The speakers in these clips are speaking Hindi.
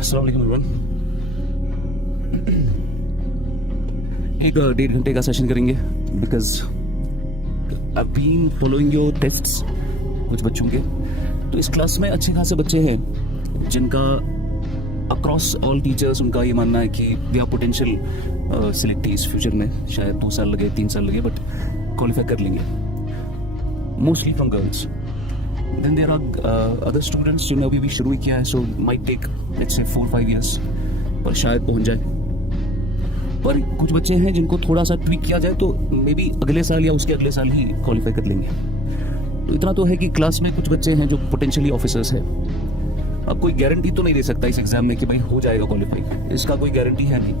अस्सलाम वालेकुम एवरीवन। एक 1.5 घंटे का सेशन करेंगे because I been following your tests कुछ बच्चों के। तो इस क्लास में अच्छे खासे बच्चे हैं जिनका अक्रॉस ऑल टीचर्स उनका ये मानना है कि वी आर पोटेंशियल सिलेक्टीज फ्यूचर में, शायद 2 साल लगे 3 साल लगे बट क्वालिफाई कर लेंगे, mostly from girls. Then there are other students जिन्होंने अभी भी शुरू ही किया है, so might take let's say 4-5 years पर शायद पहुंच जाए। पर कुछ बच्चे हैं जिनको थोड़ा सा ट्विक किया जाए तो मे बी अगले साल या उसके अगले साल ही क्वालिफाई कर लेंगे। तो इतना तो है कि क्लास में कुछ बच्चे हैं जो पोटेंशियली ऑफिसर्स हैं। अब कोई गारंटी तो नहीं दे सकता इस एग्जाम में कि भाई हो जाएगा क्वालिफाई, इसका कोई गारंटी है नहीं,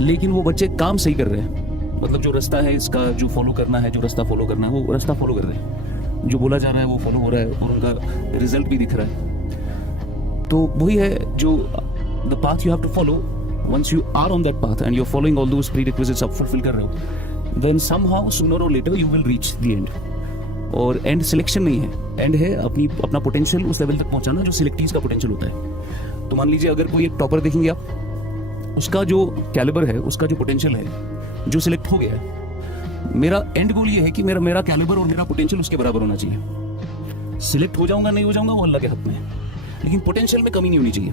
लेकिन वो बच्चे काम सही कर रहे हैं। मतलब जो रास्ता है इसका जो फॉलो करना है, जो रास्ता फॉलो करना है वो रास्ता फॉलो कर रहे हैं, जो बोला जा रहा है वो फॉलो हो रहा है और उनका रिजल्ट भी दिख रहा है। तो वही है जो the path you have to follow. Once you are on that path and you are following all those prerequisites आप फुलफिल कर रहे हो, देन समहाउ सूनर और later you will reach the end. और एंड सिलेक्शन नहीं है, एंड है अपना पोटेंशियल उस लेवल तक पहुंचाना जो सिलेक्टीज का पोटेंशियल होता है। तो मान लीजिए अगर कोई एक टॉपर देखेंगे आप, उसका जो कैलिबर है, उसका जो पोटेंशियल है, जो सिलेक्ट हो गया है, मेरा एंड गोल ये है कि मेरा कैलिबर और मेरा पोटेंशियल उसके बराबर होना चाहिए। सिलेक्ट हो जाऊंगा नहीं हो जाऊंगा वो अल्लाह के हाथ में है, लेकिन पोटेंशियल में कमी नहीं होनी चाहिए।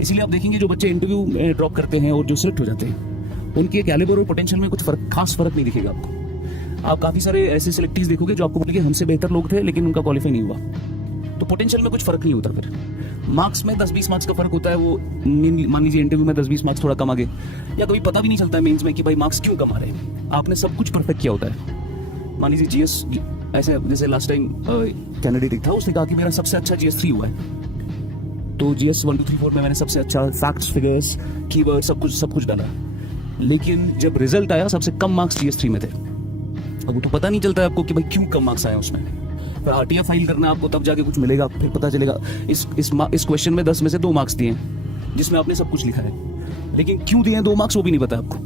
इसीलिए आप देखेंगे जो बच्चे इंटरव्यू में ड्रॉप करते हैं और जो सिलेक्ट हो जाते हैं, उनके कैलिबर और पोटेंशियल में कुछ खास फर्क नहीं दिखेगा आपको। आप काफी सारे ऐसे सिलेक्टीज देखोगे जो आपको बोलेंगे हमसे बेहतर लोग थे लेकिन उनका क्वालिफाई नहीं हुआ। तो पोटेंशियल में कुछ फर्क नहीं होता। फिर मार्क्स में 10-20 मार्क्स का फर्क होता है। वो मान लीजिए इंटरव्यू में 10-20 मार्क्स थोड़ा कम आ गए, या कभी पता भी नहीं चलता है मेंस में कि भाई मार्क्स क्यों कम आ रहे हैं। आपने सब कुछ परफेक्ट किया होता है। मान लीजिए जीएस, ऐसे जैसे लास्ट टाइम कैंडिडेट था, उसने कहा कि मेरा सबसे अच्छा जीएस 3 हुआ है। तो जीएस 1 2 3 4 में मैंने सबसे अच्छा फैक्ट्स, फिगर्स, कीवर्ड सब कुछ डाला, लेकिन जब रिजल्ट आया सबसे कम मार्क्स जीएस 3 में थे। अब वो तो पता नहीं चलता है आपको कि भाई क्यों कम मार्क्स आए उसमें। फिर आरटीआई फाइल करना है आपको, तब जाके कुछ मिलेगा, फिर पता चलेगा इस क्वेश्चन में 10 में से 2 मार्क्स दिए हैं जिसमें आपने सब कुछ लिखा है, लेकिन क्यों दिए हैं 2 मार्क्स वो भी नहीं पता आपको,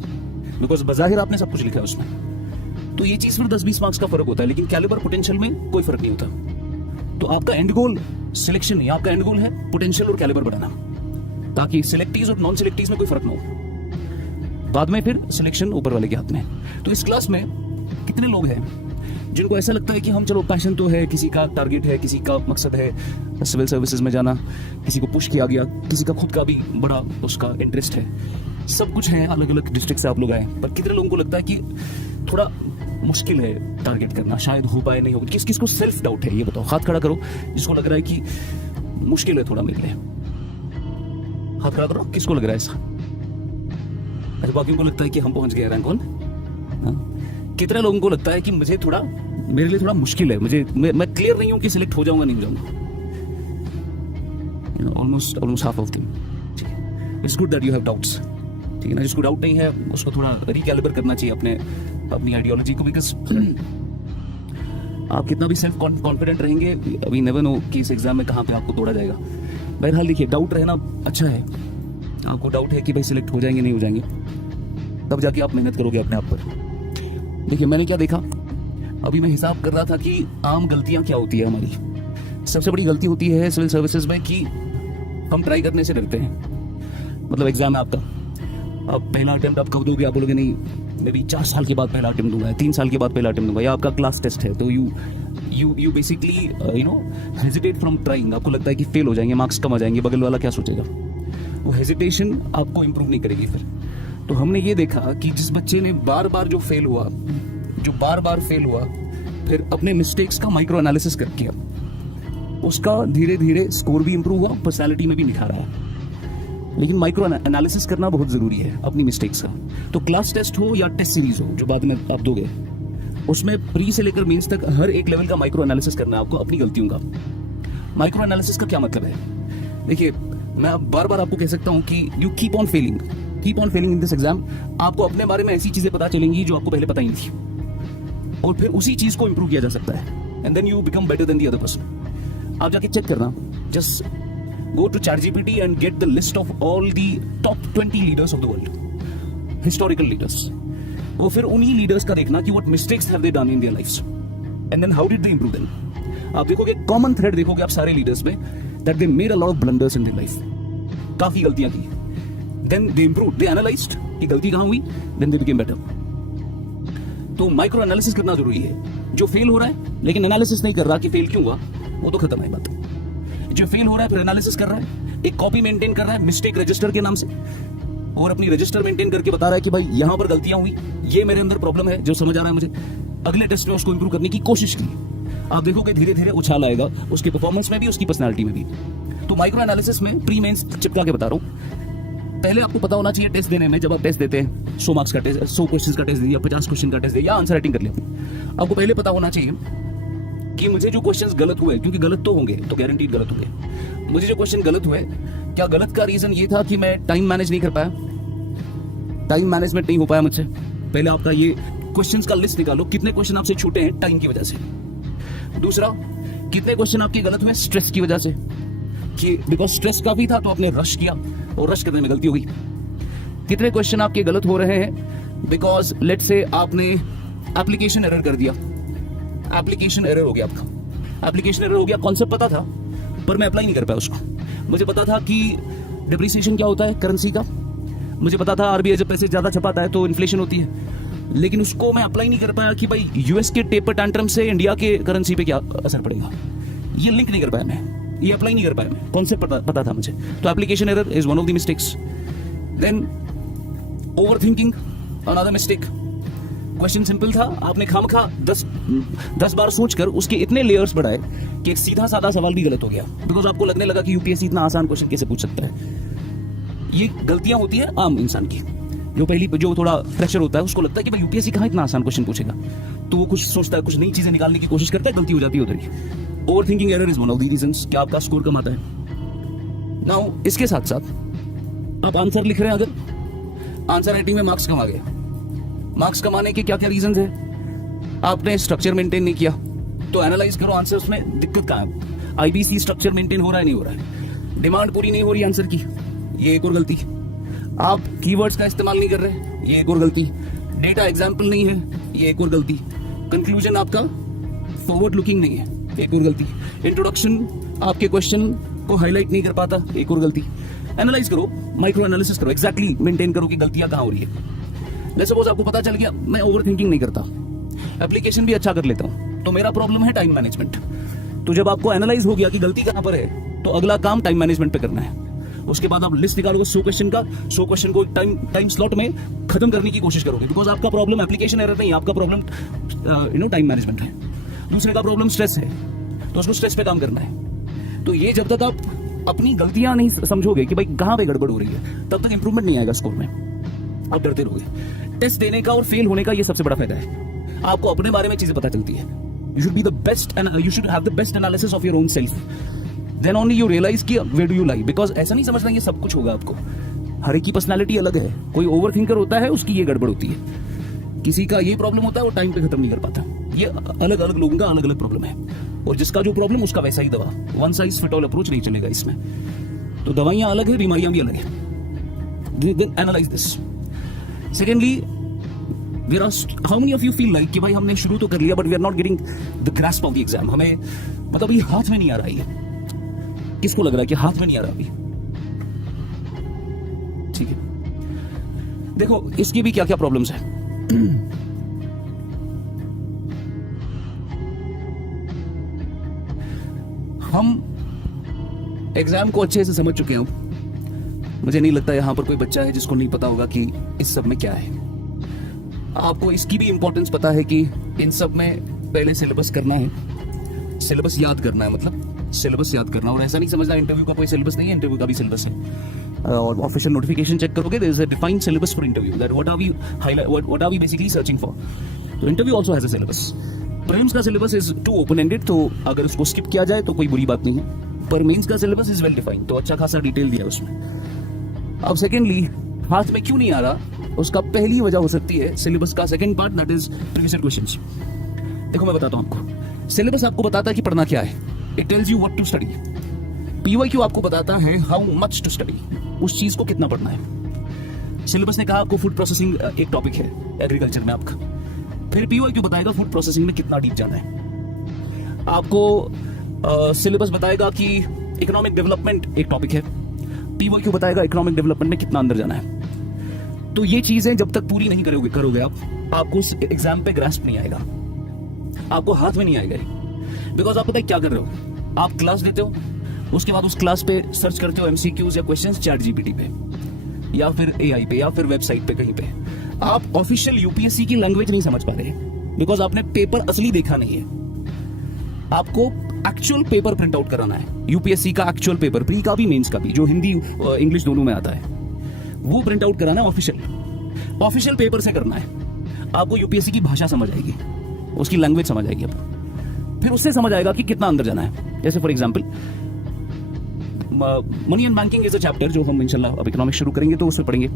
बिकॉज बजाहिर आपने सब कुछ लिखा है उसमें। तो ये चीज फिर 10-20 मार्क्स का फर्क होता है, लेकिन कैलिबर पोटेंशियल में कोई फर्क नहीं होता। तो आपका एंड गोल सिलेक्शन नहीं, आपका एंड गोल है पोटेंशियल और कैलिबर बढ़ाना, ताकि सिलेक्टीज और नॉन सिलेक्टीज में कोई फर्क ना हो। बाद में फिर सिलेक्शन ऊपर वाले के हाथ में। तो इस क्लास में कितने लोग हैं जिनको ऐसा लगता है कि हम चलो पैशन तो है, किसी का टारगेट है, किसी का मकसद है सिविल सर्विसेज में जाना, किसी को पुश किया गया, किसी का खुद का भी बड़ा उसका इंटरेस्ट है, सब कुछ है, अलग अलग डिस्ट्रिक्ट से आप लोग आए। पर कितने लोगों को लगता है कि थोड़ा मुश्किल है टारगेट करना, शायद हो पाए नहीं हो। किसको सेल्फ डाउट है ये बताओ, हाथ खड़ा करो जिसको लग रहा है कि मुश्किल है थोड़ा मेरे लिए, हाथ खड़ा करो। किसको लग रहा है ऐसा? अच्छा, बाकियों को लगता है कि हम पहुंच गए रैंक 1। कितने लोगों को लगता है कि मेरे लिए थोड़ा मुश्किल है, मैं क्लियर नहीं हूं कि सिलेक्ट हो जाऊंगा नहीं हो जाऊंगा? Almost half of them. It's good that you have doubts, ठीक है ना। जिसको डाउट नहीं है उसको थोड़ा रिकैलिबर करना चाहिए अपनी आइडियोलॉजी को, बिकॉज आप कितना भी सेल्फ कॉन्फिडेंट रहेंगे, अभी नेवर नो कि इस एग्जाम में कहाँ पे आपको तोड़ा जाएगा। बहरहाल देखिए, डाउट रहना अच्छा है। आपको डाउट है कि भाई सिलेक्ट हो जाएंगे नहीं हो जाएंगे, तब जाके आप मेहनत करोगे अपने आप पर। देखिए मैंने क्या देखा, अभी मैं हिसाब कर रहा था कि आम गलतियां क्या होती है हमारी। सबसे बड़ी गलती होती है सिविल सर्विसेज में कि हम ट्राई करने से डरते हैं। मतलब एग्जाम है आपका, अब पहला अटेम्प्ट आप कब दोगे? आप बोलोगे नहीं मैं भी 4 साल के बाद पहला अटेम्प्ट दूंगा, 3 साल के बाद पहला अटेम्प्ट दूंगा, या आपका क्लास टेस्ट है तो you basically hesitate from trying. आपको लगता है कि फेल हो जाएंगे, मार्क्स कम आ जाएंगे, बगल वाला क्या सोचेगा। वो हेजिटेशन आपको इंप्रूव नहीं करेगी फिर। तो हमने ये देखा कि जिस बच्चे ने बार बार फेल हुआ, फिर अपने मिस्टेक्स का माइक्रो एनालिसिस कर किया, उसका धीरे धीरे स्कोर भी इंप्रूव हुआ, पर्सनालिटी में भी निखार आया। लेकिन माइक्रो एनालिसिस करना बहुत जरूरी है अपनी मिस्टेक्स का। तो क्लास टेस्ट हो या टेस्ट सीरीज हो जो बाद में आप दोगे, उसमें प्री से लेकर मेंस तक हर एक लेवल का माइक्रो एनालिसिस करना है आपको, अपनी गलतियों का। माइक्रो एनालिसिस का क्या मतलब है? देखिए मैं बार बार आपको कह सकता हूं कि you keep on Fehling in this exam. आपको अपने बारे में ऐसी चीजें पता चलेंगी जो आपको पहले पता ही नहीं थी, और फिर उसी चीज को इंप्रूव किया जा सकता है, and then you become better than the other person. आप जाके चेक करना, just go to ChatGPT and get the list of all the top 20 leaders of the world, historical leaders. वो फिर उन्हीं लीडर्स का देखना कि what mistakes have they done in their lives, and then how did they improve them. आप देखोगे कॉमन थ्रेड देखोगे आप सारे लीडर्स में that they made a lot of blunders in their life. काफी गलतियां की. Then they improved, they analyzed कि गलती कहाँ हुई, then they became better. तो माइक्रो एनालिसिस करना जरूरी है. जो फेल हो रहा है लेकिन एनालिसिस नहीं कर रहा कि फेल क्यों हुआ, वो तो खत्म है बात. जो फेल हो रहा है फिर एनालिसिस कर रहा है, एक कॉपी मेंटेन कर रहा है मिस्टेक रजिस्टर के नाम से, और अपनी रजिस्टर मेंटेन करके बता रहा है कि भाई यहां पर गलतियां हुई, ये मेरे अंदर प्रॉब्लम है जो समझ आ रहा है मुझे, अगले टेस्ट में उसको इंप्रूव करने की कोशिश की. आप देखोगे धीरे धीरे उछाल आएगा उसकी परफॉर्मेंस में भी, उसकी पर्सनालिटी में भी. तो माइक्रो एनालिसिस में प्री मेंस चिपका के बता रहा हूं. पहले आपको पता होना चाहिए टेस्ट देने में, जब आप टेस्ट देते हैं 100 मार्क्स का टेस्ट, 100 क्वेश्चन का टेस्ट दिया, 50 क्वेश्चन का टेस्ट दिया, या आंसर राइटिंग कर लिया, आपको पहले पता होना चाहिए कि मुझे जो क्वेश्चंस गलत हुए, क्योंकि गलत तो होंगे, तो गारंटीड गलत होंगे, मुझे जो क्वेश्चन गलत हुए, क्या गलत का रीजन ये था कि मैं टाइम मैनेज नहीं कर पाया, टाइम मैनेजमेंट नहीं हो पाया मुझसे. पहले आपका ये क्वेश्चंस का लिस्ट निकालो, कितने क्वेश्चन आपसे छूटे हैं टाइम की वजह से. दूसरा, कितने क्वेश्चन आपके गलत हुए स्ट्रेस की वजह से, कि बिकॉज स्ट्रेस काफी था तो आपने रश किया और रश करने में गलती हो गई. कितने क्वेश्चन आपके गलत हो रहे हैं बिकॉज लेट्स से आपने एप्लीकेशन एरर कर दिया, एप्लीकेशन एरर हो गया आपका, एप्लीकेशन एरर हो गया, कॉन्सेप्ट पता था पर मैं अप्लाई नहीं कर पाया उसको. मुझे पता था कि डिप्रिसिएशन क्या होता है करेंसी का, मुझे पता था आरबीआई जब पैसे ज्यादा छपाता है तो इन्फ्लेशन होती है, लेकिन उसको मैं अप्लाई नहीं कर पाया कि भाई यूएस के टेपर टैंट्रम से इंडिया के करेंसी पे क्या असर पड़ेगा. ये लिंक नहीं कर पाया मैं, ये अप्लाई नहीं कर पाया मैं, कॉन्सेप्ट पता था मुझे. तो application error is one of the mistakes. Then overthinking, another mistake. Question simple था, आपने खामखा 10 बार सोचकर उसके इतने लेयर्स बढ़ाए कि एक सीधा साधा सवाल भी गलत हो गया, बिकॉज आपको लगने लगा कि यूपीएससी इतना आसान क्वेश्चन कैसे पूछ सकता है. ये गलतियां होती है आम इंसान की, जो थोड़ा फ्रेशर होता है उसको लगता है कि भाई यूपीएससी कहाँ इतना आसान क्वेश्चन पूछेगा, तो वो कुछ सोचता है, कुछ नई चीजें निकालने की कोशिश करता है, गलती हो जाती है उधर ही. Overthinking error is one of the reasons कि आपका स्कोर कम आता है. नाउ इसके साथ साथ आप आंसर लिख रहे हैं, अगर आंसर राइटिंग में मार्क्स कम आ गए, मार्क्स कमाने के क्या क्या रीजंस है, आपने स्ट्रक्चर मेंटेन नहीं किया, तो एनालाइज करो आंसर्स में दिक्कत कहाँ है. आईबीसी स्ट्रक्चर मेंटेन हो रहा है नहीं हो रहा है, डिमांड पूरी नहीं हो रही आंसर की, ये एक और गलती. आप कीवर्ड्स का इस्तेमाल नहीं कर रहे, ये एक और गलती. डेटा एग्जाम्पल नहीं है, ये एक और गलती. कंक्लूजन आपका फॉरवर्ड लुकिंग नहीं है, एक और गलती. इंट्रोडक्शन आपके क्वेश्चन को हाईलाइट नहीं कर पाता, एक और गलती. एनालाइज करो, माइक्रो एनालिसिस करो, एग्जैक्टली मेंटेन करो कि गलतियां कहाँ हो रही है. लेट्स सपोज आपको पता चल गया मैं ओवर थिंकिंग नहीं करता, एप्लीकेशन भी अच्छा कर लेता हूं, तो मेरा प्रॉब्लम है टाइम मैनेजमेंट. तो जब आपको एनालाइज हो गया कि गलती कहां पर है, तो अगला काम टाइम मैनेजमेंट पे करना है. उसके बाद आप लिस्ट निकालोगे 100 क्वेश्चन का, 100 क्वेश्चन को टाइम स्लॉट में खत्म करने की कोशिश करोगे, बिकॉज आपका प्रॉब्लम एप्लीकेशन एरर नहीं है, आपका प्रॉब्लम टाइम मैनेजमेंट है. दूसरे का प्रॉब्लम स्ट्रेस है, तो उसको स्ट्रेस पे काम करना है. तो ये जब तक आप अपनी गलतियां नहीं समझोगे कि भाई कहां पे गड़बड़ हो रही है, तब तक इंप्रूवमेंट नहीं आएगा स्कोर में, आप डरते रहोगे. टेस्ट देने का और फेल होने का ये सबसे बड़ा फायदा है, आपको अपने बारे में चीजें पता चलती है. You should be the best and you should have the best analysis of your own self. Then only you realise कि where do you lie. Because ऐसा नहीं समझना ये सब कुछ होगा आपको, हर एक की पर्सनालिटी अलग है. कोई ओवर थिंकर होता है, उसकी ये गड़बड़ होती है, किसी का ये प्रॉब्लम होता है, वो टाइम पे खत्म नहीं कर पाता. ये अलग अलग लोगों का अलग अलग प्रॉब्लम है, और जिसका जो प्रॉब्लम उसका वैसा ही दवा. One size fit all approach नहीं चलेगा इसमें. तो दवाइयां अलग है, बीमारियां भी अलग है. Analyse this. Secondly, there are how many of you feel like कि भाई हमने शुरू तो कर लिया but we are not getting the grasp of the exam. हमें मतलब ये हाथ में नहीं आ रहा है. किसको लग रहा है कि हाथ में नहीं आ रहा अभी? ठीक है, देखो इसकी भी क्या क्या प्रॉब्लम्स है. हम एग्जाम को अच्छे से समझ चुके हैं. मुझे नहीं लगता यहां पर कोई बच्चा है जिसको नहीं पता होगा कि इस सब में क्या है. आपको इसकी भी इंपॉर्टेंस पता है कि इन सब में पहले सिलेबस करना है, सिलेबस याद करना है, मतलब सिलेबस याद करना. और ऐसा नहीं समझना इंटरव्यू का कोई सिलेबस नहीं है, इंटरव्यू का भी सिलेबस है. और ऑफिशियल नोटिफिकेशन चेक करोगे, there is a defined syllabus for interview, that what are we basically searching for. तो interview also has a syllabus. Prelims का syllabus is too open ended, तो अगर उसको स्किप किया जाए तो कोई बुरी बात नहीं है. पर मेंस का सिलेबस इज वेल डिफाइंड, तो अच्छा खासा डिटेल दिया है उसमें. अब सेकेंडली, हाथ में क्यों नहीं आ रहा, उसका पहली वजह हो सकती है सिलेबस का second part, that is previous questions. देखो मैं बताता हूं आपको, सिलेबस आपको बताता है कि पढ़ना क्या है. It tells you what to study. PYQ आपको बताता है हाउ मच टू स्टडी, उस चीज को कितना पढ़ना है. सिलेबस ने कहा आपको फूड प्रोसेसिंग एक टॉपिक है एग्रीकल्चर में आपका, फिर पीवाईक्यू बताएगा फूड प्रोसेसिंग में कितना डीप जाना है. आपको सिलेबस बताएगा कि इकोनॉमिक डेवलपमेंट एक टॉपिक है, पीवाईक्यू बताएगा इकोनॉमिक डेवलपमेंट में कितना अंदर जाना है। तो ये चीजें जब तक पूरी नहीं करोगे आपको उस एग्जाम पे ग्रास्प नहीं आएगा, आपको हाथ में नहीं आएगा। बिकॉज आप पता है क्या कर रहे हो, आप क्लास देते हो, उसके बाद उस क्लास पे सर्च करते हो एमसीक्यूज या क्वेश्चंस ChatGPT पे या फिर AI पे या फिर वेबसाइट पे कहीं पे। आप ऑफिशियल यूपीएससी की लैंग्वेज नहीं समझ पा रहे बिकॉज आपने पेपर असली देखा नहीं है। आपको एक्चुअल पेपर प्रिंट आउट कराना है, यूपीएससी का एक्चुअल पेपर, प्री का भी मेंस का भी, जो हिंदी इंग्लिश दोनों में आता है, वो प्रिंट आउट कराना है ऑफिशियल पेपर से करना है। आपको यूपीएससी की भाषा समझ आएगी, उसकी लैंग्वेज समझ आएगी, अब फिर उससे समझ आएगा कि कितना अंदर जाना है। जैसे for example money and banking is a chapter जो हम इंशाल्लाह अब इकोनॉमिक्स शुरू करेंगे तो उसमें पढ़ेंगे।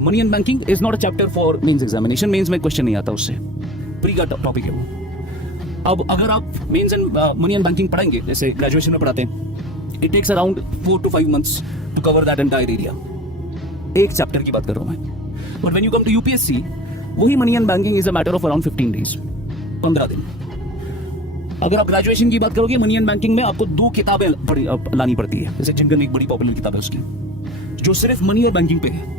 Money and banking is not a chapter for mains examination, mains में क्वेश्चन नहीं आता उससे, प्री का टॉपिक है वो। अब अगर आप mains and money and banking पढ़ेंगे जैसे ग्रेजुएशन में पढ़ाते हैं, it takes around 4 to 5 months to cover that entire area. एक चैप्टर की बात कर रहा हूं मैं। But when you come to UPSC, वही money and banking is a matter of around 15 days, 15 दिन। अगर आप ग्रेजुएशन की बात करोगे, मनी एंड बैंकिंग में आपको 2 किताबें लानी पड़ती है, जैसे जिनगन एक बड़ी पॉपुलर किताब है उसकी, जो सिर्फ मनी और बैंकिंग पे है।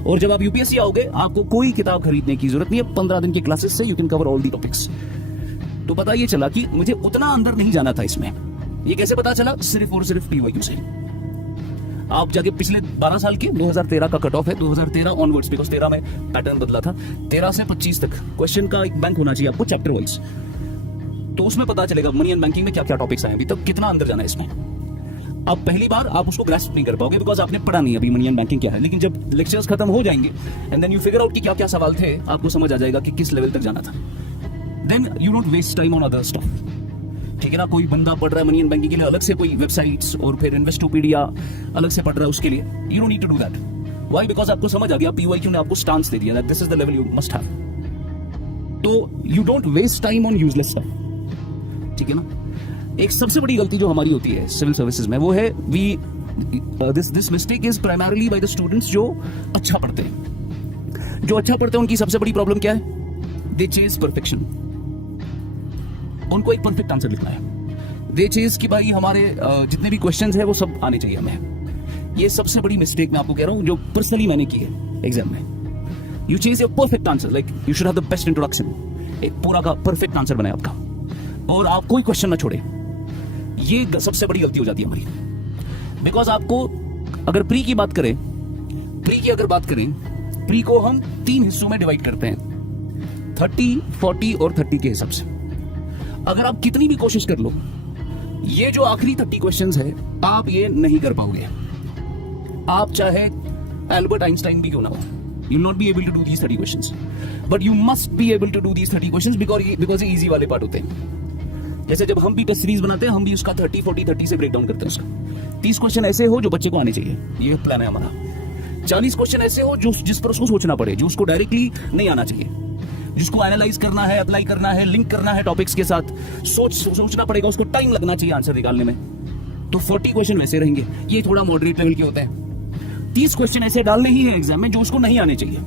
और जब आप यूपीएससी आओगे, आपको कोई किताब खरीदने की जरूरत नहीं है, 15 दिन के क्लासेस से you can cover all the topics. तो पता ये चला कि मुझे उतना अंदर नहीं जाना था इसमें। ये कैसे पता चला? सिर्फ और सिर्फ पीवाईक्यू से। आप जाके पिछले 12 साल के 2013 का कट ऑफ है, 2013 ऑनवर्ड्स, बिकॉज 13 में पैटर्न बदला था, 13 से 25 तक क्वेश्चन का एक बैंक होना चाहिए आपको चैप्टर वाइज। तो उसमें पता चलेगा मनी एंड बैंकिंग में क्या क्या टॉपिक्स आए, अभी तक कितना अंदर जाना है इसमें। अब पहली बार आप उसको ग्रास्प नहीं कर पाओगे बिकॉज आपने पढ़ा नहीं अभी मनी एंड बैंकिंग क्या है। लेकिन जब लेक्चर्स खत्म हो जाएंगे and then you figure out कि क्या क्या सवाल थे, आपको समझ आ जाएगा कि किस लेवल तक जाना था। Then you don't waste time on other stuff, ठीक है ना। कोई बंदा पढ़ रहा है मनी एंड बैंकिंग के लिए अलग से कोई वेबसाइट्स और फिर इन्वेस्टोपीडिया अलग से पढ़ रहा है उसके लिए, you don't need to do that. Why? Because आपको समझ आ गया, पीवाईक्यू ने आपको स्टांस दे दिया that this is the level you must have. तो you don't waste time on useless stuff, ठीक है ना। एक सबसे बड़ी गलती जो हमारी होती है सिविल सर्विसेज में, वो है this mistake is primarily by the students जो अच्छा पढ़ते हैं। जो अच्छा पढ़ते हैं उनकी सबसे बड़ी प्रॉब्लम क्या है? दे चेज परफेक्शन। उनको एक परफेक्ट आंसर लिखना है। दे चेज कि भाई हमारे जितने भी क्वेश्चंस है वो सब आने चाहिए हमें। ये सबसे बड़ी मिस्टेक मैं आपको कह रहा हूं जो पर्सनली मैंने की है एग्जाम में। You chase your perfect answer, like you should have the best introduction, एक पूरा का परफेक्ट आंसर बनाए आपका, और आप कोई क्वेश्चन ना छोड़े। ये सबसे बड़ी गलती हो जाती है हमारी। बिकॉज आपको अगर प्री की बात करें, प्री को हम 3 हिस्सों में डिवाइड करते हैं, 30, 40 और 30 के हिसाब से। अगर आप कितनी भी कोशिश कर लो, ये जो आखिरी 30 क्वेश्चंस है, आप ये नहीं कर पाओगे। आप चाहे एल्बर्ट आइंस्टाइन भी क्यों ना हो, you not be able to do these 30 questions, but you must be able to do these 30 questions because ये इजी वाले पार्ट होते हैं। जैसे जब हम भी टेस्ट सीरीज बनाते हैं, हम भी उसका 30, 40, 30 से ब्रेक डाउन करते हैं उसका। 30 क्वेश्चन ऐसे हो जो बच्चे को आने चाहिए, ये प्लान है हमारा। 40 क्वेश्चन ऐसे हो जो जिस पर उसको सोचना पड़े, जो उसको डायरेक्टली नहीं आना चाहिए, जिसको एनालाइज करना है, अप्लाई करना है, लिंक करना है टॉपिक्स के साथ, सोचना पड़ेगा, उसको टाइम लगना चाहिए आंसर निकालने में। तो 40 क्वेश्चन वैसे रहेंगे, ये थोड़ा मॉडरेट लेवल के होते हैं। 30 क्वेश्चन ऐसे डालने ही है एग्जाम में जो उसको नहीं आने चाहिए,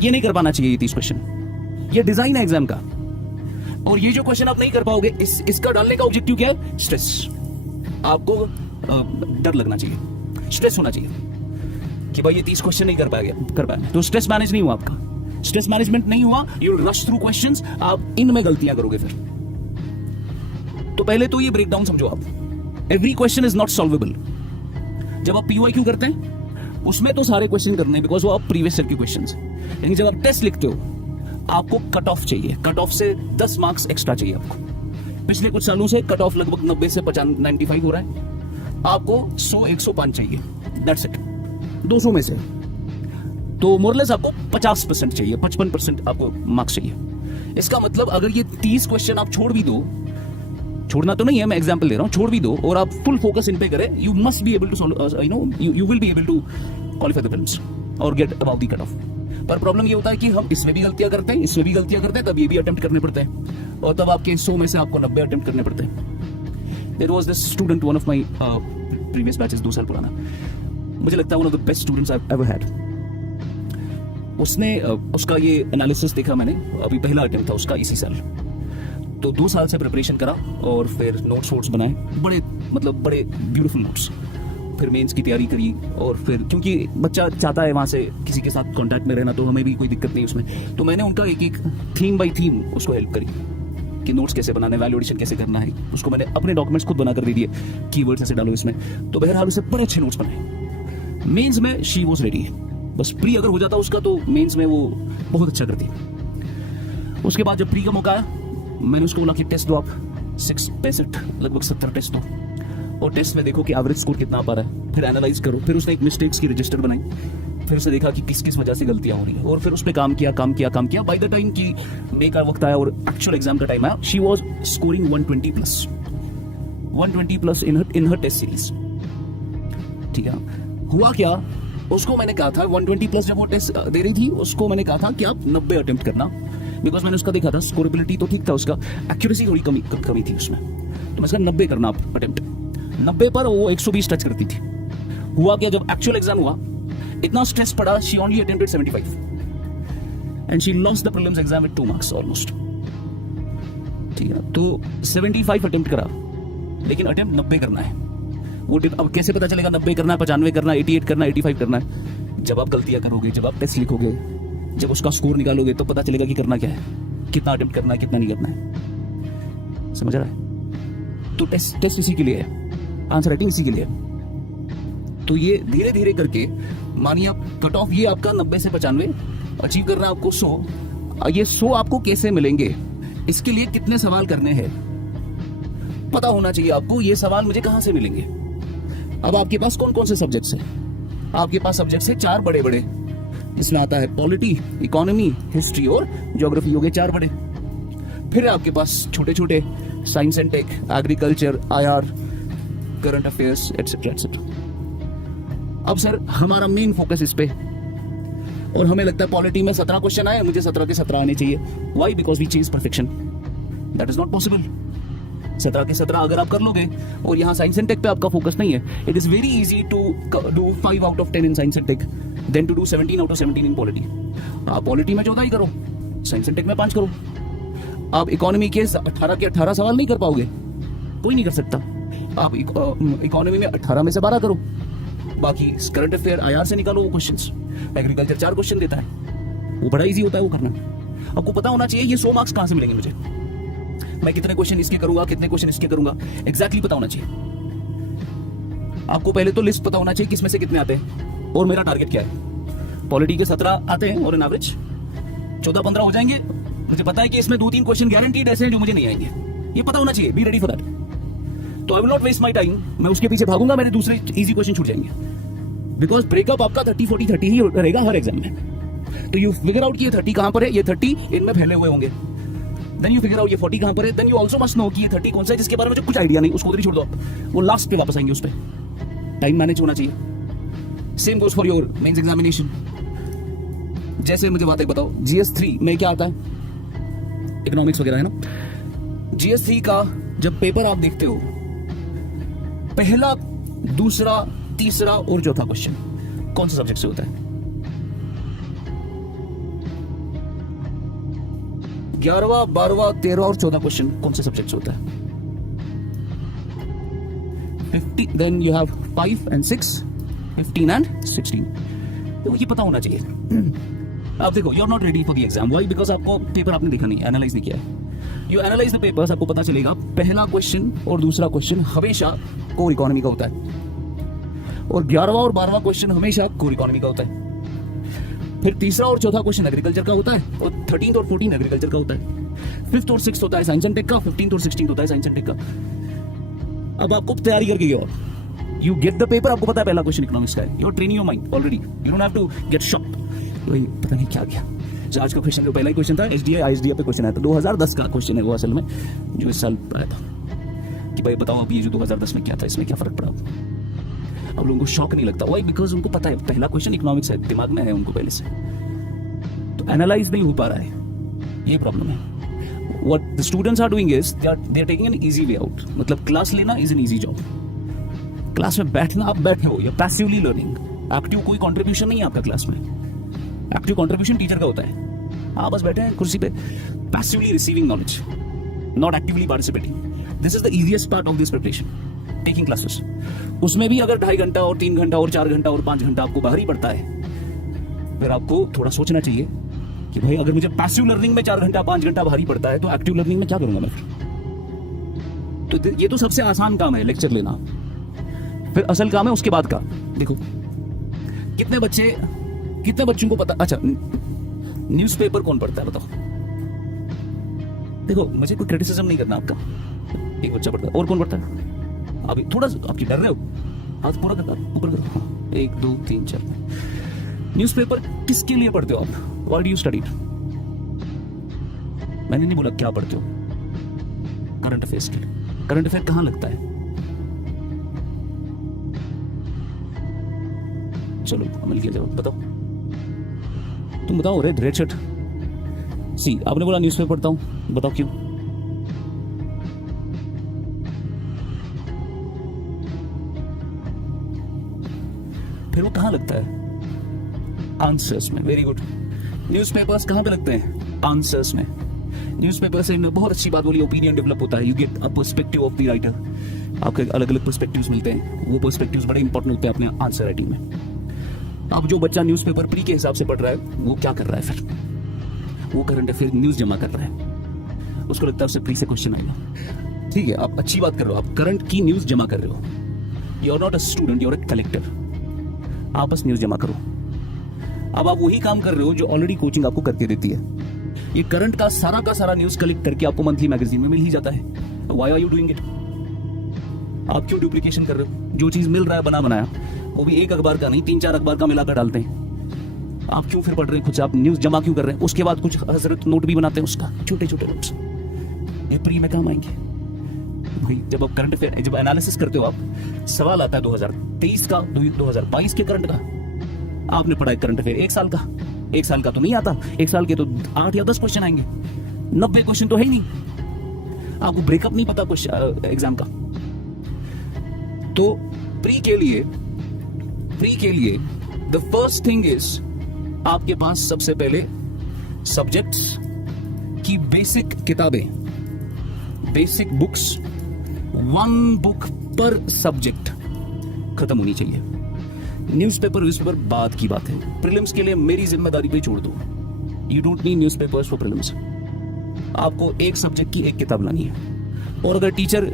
ये नहीं कर पाना चाहिए। ये 30 क्वेश्चन, ये डिजाइन है एग्जाम का। और ये जो क्वेश्चन आप नहीं कर पाओगे, इसका डालने का ऑब्जेक्टिव क्या है? स्ट्रेस। आपको डर लगना चाहिए, स्ट्रेस होना चाहिए कि भाई ये 30 क्वेश्चन नहीं कर पाएगा, तो स्ट्रेस मैनेज नहीं हुआ आपका। स्ट्रेस मैनेजमेंट नहीं हुआ, you will rush through questions, आप इनमें गलतियां करोगे फिर। तो पहले तो ये ब्रेकडाउन समझो आप, every question is not solvable. जब आप पीवाईक्यू करते हैं उसमें तो सारे क्वेश्चन करने हैं बिकॉज वो आप प्रीवियस ईयर के क्वेश्चंस, लेकिन जब आप टेस्ट लिखते हो आपको कट ऑफ चाहिए, कट ऑफ से 10 मार्क्स एक्स्ट्रा चाहिए आपको। पिछले कुछ सालों से कट ऑफ लगभग 90 से 95 हो रहा है, आपको 100, 105 चाहिए, दैट्स इट, 200 में से। तो मोरलेस आपको 50% चाहिए, 55% आपको मार्क्स चाहिए। इसका मतलब अगर ये 30 क्वेश्चन आप छोड़ भी दो, छोड़ना तो नहीं है, मैं एग्जांपल दे रहा हूं, छोड़ भी दो और आप फुल फोकस इन पे करें, you must be able to you will be able to qualify the prelims और get above the cut off. पर प्रॉब्लम ये होता है कि हम इसमें भी गलतियां करते हैं, इसमें भी गलतियां करते हैं, तब ये भी अटेम्प्ट करने पड़ते हैं, और तब आपके 100 में से आपको 90 अटेम्प्ट करने पड़ते हैं। There was this student, one of my previous batches, 2 साल पुराना, मुझे लगता है one of the best students I ever had. उसने उसका ये एनालिसिस देखा मैंने, अभी पहला अटेम्प्ट था उसका इसी साल, तो 2 साल से प्रिपरेशन करा और फिर नोट्स बनाए, बड़े मतलब बड़े ब्यूटीफुल नोट्स। फिर मेंस की तैयारी करी, और फिर क्योंकि बच्चा चाहता है वहाँ से किसी के साथ कांटेक्ट में रहना, तो हमें भी कोई दिक्कत नहीं उसमें, तो मैंने उनका एक एक थीम बाई थीम उसको हेल्प करी कि नोट्स कैसे बनाने, वैल्यूएशन कैसे करना है, उसको मैंने अपने डॉक्यूमेंट्स खुद बना कर दे दिए, कीवर्ड्स ऐसे डालो इसमें। तो बहरहाल उससे बड़े अच्छे नोट्स बनाए। मेंस में शी वॉज रेडी, बस प्री अगर हो जाता उसका तो मेंस में वो बहुत अच्छा करती। उसके बाद जब प्री का मौका आया, मैंने उसको बोला कि टेस्ट दो आप, 65 लगभग 70 टेस्ट दो, और टेस्ट में देखो कि एवरेज स्कोर कितना आ पा रहा है, फिर एनालाइज करो। फिर उसने एक मिस्टेक्स की रजिस्टर बनाई, फिर उसने देखा कि किस किस वजह से गलतियां हो रही है, और फिर उस पर काम किया। बाय द टाइम की मे का वक्त आया और एक्चुअल एग्जाम का टाइम आया, she was scoring 120 plus in her test series. ठीक है, हुआ क्या, उसको मैंने कहा था 120 प्लस, जब वो टेस्ट दे रही थी उसको मैंने कहा था कि आप 90 अटेम्प्ट करना, बिकॉज मैंने उसका देखा था स्कोरेबिलिटी तो ठीक था, उसका एक्यूरेसी थोड़ी कमी थी उसमें, तो मैं उसका 90 करना आप अटेम्प्ट। 90 पर वो 120 टच करती थी। हुआ क्या, जब एक्चुअल एग्जाम हुआ इतना स्ट्रेस पड़ा, she only attempted 75 and she lost the prelims exam with 2 marks almost. ठीक है, तो 75 अटेम्प्ट करा, लेकिन अटेम्प्ट 90 करना है। वो अब कैसे पता चलेगा 90 करना है, 95 करना है, 88 करना है, 85 करना है? जब आप गलतियां करोगे, जब आप टेस्ट लिखोगे, जब उसका स्कोर निकालोगे, तो पता चलेगा कि करना क्या है, कितना अटेम्प्ट करना है, कितना नहीं करना है। समझ रहा है? तो टेस्ट इसी के लिए है, आंसर राइटिंग इसी के लिए है। तो ये धीरे धीरे करके, मानिए कट ऑफ ये आपका 90 से 95 अचीव करना है आपको 100। ये 100 आपको कैसे मिलेंगे, इसके लिए कितने सवाल करने हैं पता होना चाहिए आपको। ये सवाल मुझे कहां से मिलेंगे? अब आपके पास कौन कौन से सब्जेक्ट्स हैं? आपके पास सब्जेक्ट्स है 4 बड़े बड़े, इसमें आता है पॉलिटी, इकोनॉमी, हिस्ट्री और ज्योग्राफी, हो गए 4 बड़े। फिर आपके पास छोटे छोटे science and tech, agriculture, IR, current affairs, etcetera etcetera. अब सर हमारा मेन फोकस इस पे, और हमें लगता है पॉलिटी में 17 क्वेश्चन आए, मुझे 17 के 17 आने चाहिए। Why? Because we chase perfection. That is not possible. 17 के 17 अगर आप कर लोगे, और यहाँ साइंस एंड टेक पे आपका फोकस नहीं है, it is very easy to do 5 out of 10 in science and tech then to do 17 out of 17 in polity. आप पॉलिटी में 14 ही करो, साइंस एंड टेक में 5 करो। आप इकोनॉमी के 18 के 18 सवाल नहीं कर पाओगे, कोई नहीं कर सकता। आप इकोनॉमी में 18 में से 12 करो, बाकी करंट अफेयर IR से निकालो वो क्वेश्चंस। एग्रीकल्चर 4 क्वेश्चन देता है, वो बड़ा इजी होता है वो करना। आपको पता होना चाहिए ये 100 मार्क्स कहां से मिलेंगे मुझे, मैं कितने क्वेश्चन इसके करूंगा, कितने क्वेश्चन इसके करूंगा, एग्जैक्टली पता होना चाहिए। आपको पहले तो लिस्ट पता होना चाहिए किसमें से कितने आते हैं, और मेरा टारगेट क्या है। पॉलिटी के 17 आते हैं और एन एवरेज 14-15 हो जाएंगे। मुझे पता है कि इसमें 2-3 क्वेश्चन गारंटीड ऐसे हैं जो मुझे नहीं आएंगे, ये पता होना चाहिए। Be ready for that. तो I will not waste my time, मैं उसके पीछे भागूंगा, मेरे दूसरे इजी क्वेश्चन छूट जाएंगे, बिकॉज ब्रेकअप आपका 30-40-30 ही रहेगा हर एग्जाम में। तो यू फिगर आउट कि ये 30 कहां पर है, ये 30 इनमें फैले हुए होंगे। देन यू फिगर आउट ये 40 कहां पर है, then you also must know कि ये 30 कौन सा है जिसके बारे में मुझे कुछ आइडिया नहीं, उसको उधर ही छोड़ दो, वो लास्ट पे वापस आएंगे उस पे। टाइम मैनेज होना चाहिए। Same goes for your mains examination. जैसे मुझे बात एक बताओ, GS3 में क्या आता है, इकोनॉमिक्स वगैरह है ना। GS3 का जब पेपर आप देखते हो, पहला, दूसरा, तीसरा और चौथा क्वेश्चन कौन से सब्जेक्ट से होता है? 11वां, 12वां, 13वां और 14वां क्वेश्चन कौन से सब्जेक्ट से होता है? 50, then you have 5 and 6, 15 and 16। तो ये पता होना चाहिए। अब देखो, you are not ready for the exam. Why? Because आपको पेपर आपने देखा नहीं, एनालाइज नहीं किया है। यू एनालाइज द पेपर्स, आपको पता चलेगा पहला क्वेश्चन और दूसरा क्वेश्चन हमेशा कोर इकोनॉमी का होता है, और 11वां और 12वां क्वेश्चन हमेशा कोर इकोनॉमी का होता है। फिर तीसरा और चौथा क्वेश्चन एग्रीकल्चर का होता है, और 13th और 14th एग्रीकल्चर का होता है। 5th और 6th होता है साइंस एंड टेक का, 15th और 16th होता है साइंस एंड टेक का। अब आपको तैयारी करके और यू गेट द पेपर, आपको पता है पहला क्वेश्चन इकोनॉमिक्स का है, you are training your mind already, you don't have to get shocked. वही पता नहीं क्या गया। जो आज का क्वेश्चन, जो पहला ही क्वेश्चन था SDI ISDA पे क्वेश्चन आया था, 2010 का क्वेश्चन है वो असल में, जो इस साल आया था कि भाई बताओ अब ये जो 2010 में क्या था, इसमें क्या फर्क पड़ा। अब लोगों को शॉक नहीं लगता, वाई? बिकॉज उनको पता है पहला क्वेश्चन इकोनॉमिक्स है, दिमाग में है उनको पहले से, तो एनालाइज नहीं हो पा रहा है, ये प्रॉब्लम है। What the students are doing is they are taking an easy way out। मतलब क्लास लेना is an easy job। Class में बैठना, आप बैठे हो, या पैसिवली लर्निंग। एक्टिव कोई कंट्रीब्यूशन नहीं है आपका क्लास में। एक्टिव कंट्रीब्यूशन टीचर का होता है, आप बस बैठे हैं कुर्सी पे, passively receiving knowledge, not actively participating. This is the easiest part of this preparation. Taking classes, उसमें भी अगर 2.5 घंटा और 3 घंटा और 4 घंटा और 5 घंटा आपको बाहर ही पड़ता है, फिर आपको थोड़ा सोचना चाहिए कि भाई अगर मुझे पैसिव लर्निंग में 4 घंटा 5 घंटा भारी पड़ता है तो एक्टिव लर्निंग में क्या करूंगा मैं फिर। तो ये तो सबसे आसान काम है लेक्चर लेना। फिर असल काम है उसके बाद का। देखो कितने बच्चों को पता, अच्छा न्यूज़पेपर कौन पढ़ता है बताओ। देखो मुझे कोई क्रिटिसिज्म नहीं करना आपका, एक बच्चा पढ़ता है, और कौन पढ़ता है? अभी थोड़ा सा आपकी डर रहे हो, हाथ पूरा करता ऊपर करो, 1 2 3 4। न्यूज़पेपर किसके लिए पढ़ते हो आप? Why do you study? मैंने नहीं बोला क्या पढ़ते हो, करंट अफेयर्स के लिए। करंट अफेयर कहां लगता है? चलो मिल गया जवाब, बताओ तुम बताओ। रेड शर्ट सी, आपने बोला न्यूज़पेपर पढ़ता हूं, बताओ क्यों? फिर वो कहां लगता है? आंसर्स में। Very good. न्यूज़पेपर्स कहां पे लगते हैं? आंसर्स में। न्यूज़पेपर से बहुत अच्छी बात बोली, ओपिनियन डेवलप होता है, you get a perspective of the writer, आपके अलग अलग पर्सपेक्टिव्स मिलते हैं, वो पर्सपेक्टिव्स बड़े इंपॉर्टेंट होते हैं अपने आंसर राइटिंग में। अब जो बच्चा न्यूज़पेपर प्री के हिसाब से पढ़ रहा है वो क्या कर रहा है फिर? वो करंट अफेयर न्यूज़ जमा कर रहा है, उसको लगता है उससे प्री से क्वेश्चन आएगा। ठीक है, आप अच्छी बात कर रहे हो, आप करंट की न्यूज़ जमा कर रहे हो। You are not a student, you are a collector. आप बस न्यूज़ जमा करो। अब आप वही काम कर रहे हो जो ऑलरेडी कोचिंग आपको करके देती है। ये करंट का सारा न्यूज़ कलेक्ट करके आपको मंथली मैगजीन में मिल ही जाता है। Why are you doing it? आप क्यों डुप्लीकेशन कर रहे हो? जो चीज मिल रहा है बना बनाया, वो भी एक अखबार का नहीं 3-4 अखबार का मिलाकर डालते हैं। आप क्यों फिर पढ़ रहे हैं खुद से? आप न्यूज़ जमा क्यों कर रहे हैं? उसके बाद कुछ हजरत नोट भी बनाते हैं उसका, छोटे छोटे नोट्स, ये प्री में काम आएंगे भाई। जब आप करंट अफेयर जब एनालिसिस करते हो, आप सवाल आता है 2023 का, 2022 के करंट का, आपने पढ़ा है करंट अफेयर 1 साल का। 1 साल का तो नहीं आता, 1 साल के तो 8 या 10 क्वेश्चन आएंगे, 90 क्वेश्चन तो है ही नहीं। आपको ब्रेकअप नहीं पता क्वेश्चन एग्जाम का। तो प्री के लिए द फर्स्ट थिंग इज आपके पास सबसे पहले सब्जेक्ट्स की बेसिक किताबें, बेसिक बुक्स, 1 बुक पर सब्जेक्ट खत्म होनी चाहिए। न्यूज़पेपर बाद की बात है। प्रीलिम्स के लिए मेरी जिम्मेदारी पे छोड़ दो। You don't need newspapers for prelims. आपको एक सब्जेक्ट की एक किताब लानी है, और अगर टीचर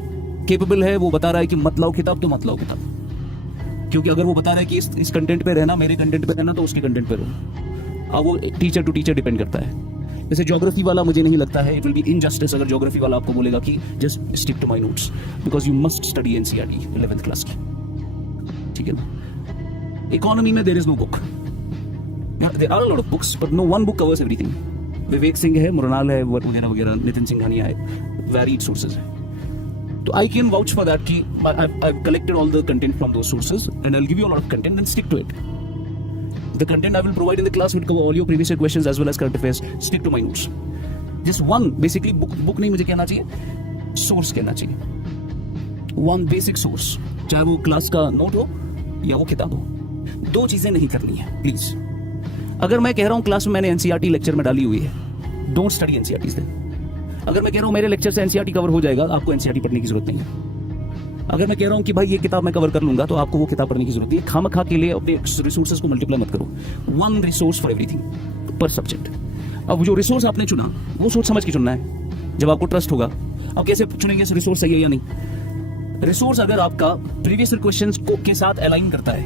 केपेबल है, वो बता रहा है कि मत लाओ किताब, तो मत लाओ किताब। क्योंकि अगर वो बता रहा है कि इस कंटेंट पे रहना, मेरे कंटेंट पे रहना, तो उसके कंटेंट पे रहो। अब वो टीचर टू टीचर डिपेंड करता है। जैसे ज्योग्राफी वाला, मुझे नहीं लगता है, इट विल बी इनजस्टिस अगर ज्योग्राफी वाला आपको बोलेगा कि just stick to my notes because you must study NCERT 11th class की। ठीक है ना? इकोनॉमी में there is no book, there are a lot of books but no one book covers everything. Vivek Singh है, मुरनाल है, वगैरह वगैरह, नितिन सिंघानिया है, वेरीड सोर्सेज है। तो I can vouch for that कि I've collected all the content from those sources and I'll give you a lot of content and stick to it. The content I will provide in the class will cover all your previous year questions as well as current affairs. Stick to my notes. Just one, basically book नहीं मुझे कहना चाहिए, source कहना चाहिए। One basic source, चाहे वो क्लास का नोट हो या वो किताब हो। 2 चीजें नहीं करनी है प्लीज। अगर मैं कह रहा हूँ क्लास में मैंने एनसीईआरटी लेक्चर में डाली हुई है, डोंट स्टडी एनसीईआरटीज देन। अगर मैं कह रहा हूं मेरे लेक्चर से एनसीईआरटी कवर हो जाएगा, आपको एनसीईआरटी पढ़ने की जरूरत नहीं है। अगर मैं कह रहा हूं कि भाई ये किताब मैं कवर कर लूंगा, तो आपको वो किताब पढ़ने की जरूरत नहीं है। खामखा के लिए अपने रिसोर्सेज को मल्टीप्लाई मत करो। 1 रिसोर्स फॉर एवरीथिंग पर सब्जेक्ट। अब जो रिसोर्स आपने चुना वो सोच समझ के चुनना है, जब आपको ट्रस्ट होगा। अब कैसे चुनेंगे इस रिसोर्स सही है या नहीं? रिसोर्स अगर आपका प्रीवियस क्वेश्चंस को के साथ अलाइन करता है,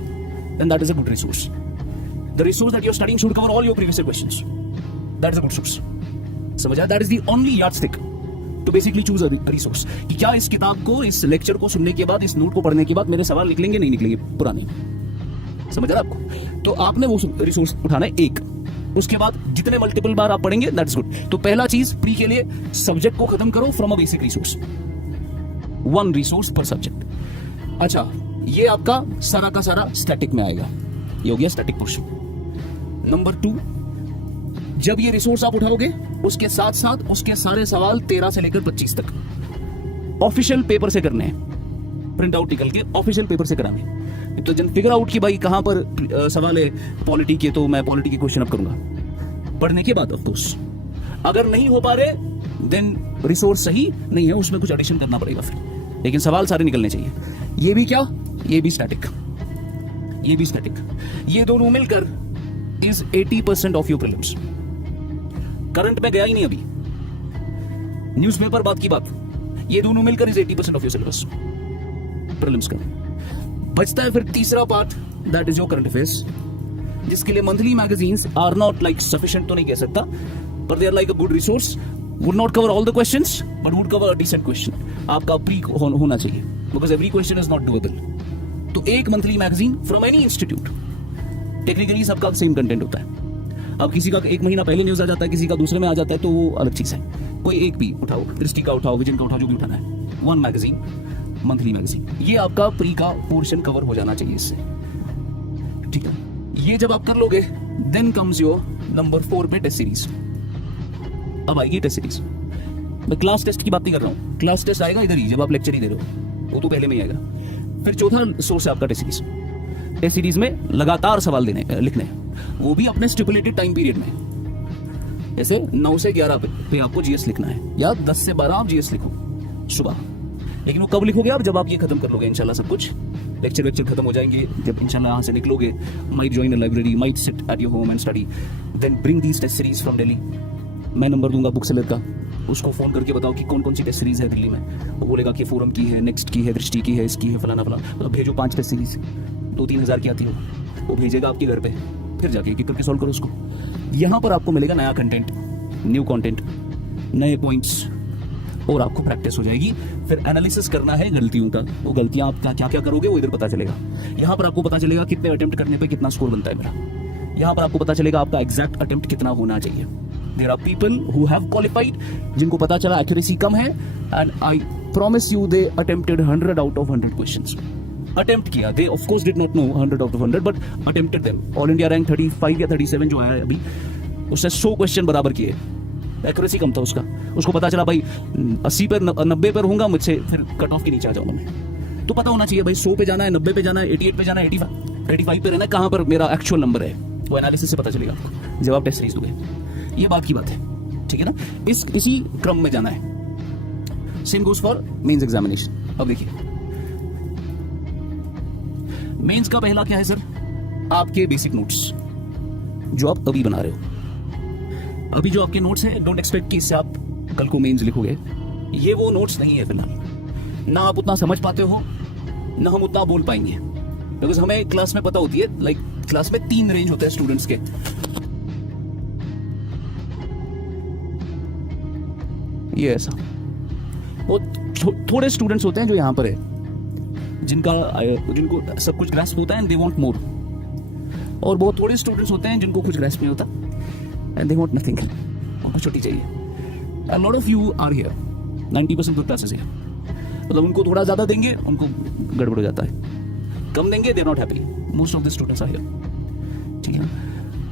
then that is a good resource. The resource that you are studying should cover all your previous questions, that is a good source. समझ आया? That is the only yardstick तो बेसिकली चूज अ रिसोर्स कि क्या इस किताब को, इस लेक्चर को सुनने के बाद, इस नोट को पढ़ने के बाद मेरे सवाल निकलेंगे नहीं निकलेंगे पुराने। समझ रहा आपको? तो आपने वो रिसोर्स उठाना है एक। उसके बाद जितने मल्टीपल बार आप पढ़ेंगे दैट इज गुड। तो पहला चीज प्री के लिए सब्जेक्ट को खत्म करो from a basic resource, 1 resource पर सब्जेक्ट। अच्छा, ये आपका सारा का सारा स्टैटिक में आएगा। ये हो गया स्टैटिक पोर्शन। नंबर 2, जब ये रिसोर्स आप उठाओगे, उसके साथ साथ उसके सारे सवाल 13 से लेकर 25 तक ऑफिशियल पेपर से करने हैं, प्रिंट आउट निकल के ऑफिशियल पेपर से कराने। तो जब फिगर आउट की भाई कहां पर सवाल है पॉलिटी के, तो मैं पॉलिटी के क्वेश्चन अप करूंगा पढ़ने के बाद। ऑफ कोर्स अगर नहीं हो पा रहे देन रिसोर्स सही नहीं है, उसमें कुछ एडिशन करना पड़ेगा फिर। लेकिन सवाल सारे निकलने चाहिए। ये भी क्या, ये भी स्टैटिक, ये भी स्टैटिक, ये दोनों मिलकर is 80% of your prelims. Current में गया ही नहीं अभी, न्यूज़पेपर बात की बात, ये दोनों मिलकर is 80% of your syllabus prelims का। बचता है फिर तीसरा part, that is your current affairs, जिसके लिए monthly magazines are not like sufficient तो नहीं कह सकता, पर they are like a good resource, would not cover all the questions but would cover a decent question. आपका प्री होना चाहिए, because every question is not doable. तो एक monthly magazine from any institute, technically सबका सेम कंटेंट होता है। अब किसी का एक महीना पहले न्यूज आ जाता है, किसी का दूसरे में आ जाता है, तो वो अलग चीज है। कोई एक भी उठाओ, दृष्टि का उठाओ, विजन का उठाओ, जो भी उठाना है, वन मैगजीन, मंथली मैगजीन, ये आपका प्री का पोर्शन कवर हो जाना चाहिए इससे, ठीक है। ये जब आप कर लोगे, देन कम्स योर नंबर 4 पे टेस्ट सीरीज। अब आएगी टेस्ट सीरीज। मैं क्लास टेस्ट की बात नहीं कर रहा हूँ, क्लास टेस्ट आएगा इधर ही जब आप लेक्चर ही दे रहे हो, वो तो पहले में ही आएगा। फिर चौथा सोर्स है आपका टेस्ट सीरीज। टेस्ट सीरीज में लगातार सवाल लिखने, वो भी अपने स्टिपुलेटेड टाइम पीरियड में। जैसे 9 से 11 पे आपको जीएस लिखना है, या 10 से 12 आप जीएस लिखो सुबह। लेकिन वो कब लिखोगे आप, जब आप ये खत्म कर लोगे इंशाल्लाह सब कुछ, लेक्चर खत्म हो जाएंगे, जब इंशाल्लाह यहाँ से निकलोगे, might join a library, might sit at your home and study, then bring these test series from Delhi. मैं नंबर दूंगा बुक सेलर का, उसको फोन करके बताओ कि कौन कौन सी टेस्ट सीरीज है दिल्ली में। वो बोलेगा कि फोरम की है, नेक्स्ट की है, दृष्टि की है, इसकी है, फलाना फलाना। मतलब भेजो 5 टेस्ट सीरीज, 2-3 हज़ार की आती हो, वो भेजेगा आपके घर पे, फिर जाके एक करके सॉल्व करो उसको। यहाँ पर आपको मिलेगा नया कंटेंट, न्यू कंटेंट, नए पॉइंट्स, और आपको प्रैक्टिस हो जाएगी। फिर एनालिसिस करना है गलतियों का, वो गलतियां आप क्या क्या करोगे वो इधर पता चलेगा। यहाँ पर आपको पता चलेगा कितने अटेम्प्ट करने पे कितना स्कोर बनता है मेरा। यहाँ पर आपको पता चलेगा आपका एग्जैक्ट अटेम्प्ट कितना होना चाहिए। There are people who have qualified, जिनको पता चला एक्यूरेसी कम है, and I promise you they attempted 100 out of 100 questions. Attempt किया, they of course did not know 100 out of 100 but attempted them. All India rank 35 या 37 जो है अभी, उससे 100 क्वेश्चन बराबर किए। एक्यूरेसी कम था उसका, उसको पता चला भाई 80 पर 90 पर होऊंगा मुझसे, फिर कट ऑफ के नीचे आ जाऊंगा मैं। तो पता होना चाहिए भाई 100 पे जाना है, 90 पे जाना है, 88 पे जाना है, 85 पे रहना है, कहाँ पर मेरा एक्चुअल नंबर है, वो एनालिसिस से पता चलेगा जब आप टेस्ट सीरीज दोगे। ये बात की बात है, ठीक है ना। इसी क्रम में जाना है। Same goes for mains examination. अब देखिए मेंस का पहला क्या है सर, आपके बेसिक नोट्स जो आप अभी बना रहे हो। अभी जो आपके नोट्स हैं, डोंट एक्सपेक्ट कि इससे आप कल को मेंस लिखोगे, ये वो नोट्स नहीं है फिलहाल। ना आप उतना समझ पाते हो, ना हम उतना बोल पाएंगे, बिकॉज हमें क्लास में पता होती है, लाइक क्लास में 3 रेंज होते हैं स्टूडेंट्स के। ये ऐसा वो थोड़े स्टूडेंट्स होते हैं जो यहाँ पर है, जिनको सब कुछ ग्रास्प होता है एंड दे वांट मोर, और बहुत थोड़े स्टूडेंट्स होते हैं जिनको कुछ ग्रास्प नहीं होता and they want nothing, उनको छुट्टी चाहिए। A lot of you are here, 90% of classes here, मतलब उनको थोड़ा ज़्यादा देंगे उनको गड़बड़ हो जाता है, कम देंगे they are not happy, most of the students are here, ठीक है ना।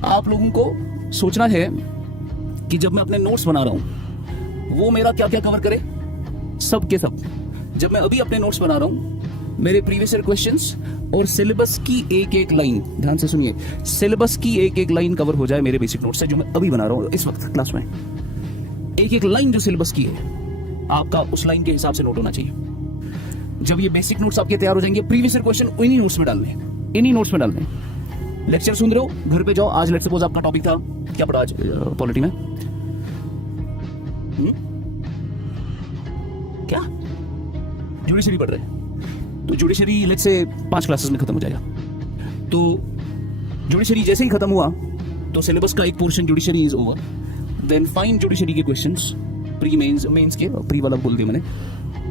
आप लोगों को सोचना है कि जब मैं अपने नोट्स बना रहा हूँ वो मेरा क्या क्या कवर करे, सब के सब। जब मैं अभी अपने नोट्स बना रहा हूँ, मेरे प्रीवियस ईयर क्वेश्चंस और सिलेबस की एक लाइन, ध्यान से सुनिए, सिलेबस की एक लाइन कवर हो जाए मेरे बेसिक नोट्स से जो मैं अभी बना रहा हूँ इस वक्त क्लास में। एक लाइन जो सिलेबस की है, आपका उस लाइन के हिसाब से नोट होना चाहिए। जब ये बेसिक नोट्स आपके तैयार हो जाएंगे, प्रीवियस ईयर क्वेश्चन इन्हीं नोट्स में डालने, इन्हीं नोट्स में डालने। लेक्चर सुन रहे हो, घर पे जाओ, आज लेट्स सपोज आपका टॉपिक था, क्या पढ़ा आज पॉलिटी में, क्या जुडिशरी पढ़ रहे हैं, तो जुडिशरी लेट्स से 5 क्लासेस में खत्म हो जाएगा। तो जुडिशरी जैसे ही खत्म हुआ तो सिलेबस का एक portion judiciary is over, then fine judiciary के क्वेश्चंस, प्री मेंस के, प्री वाला बोल दिया मैंने,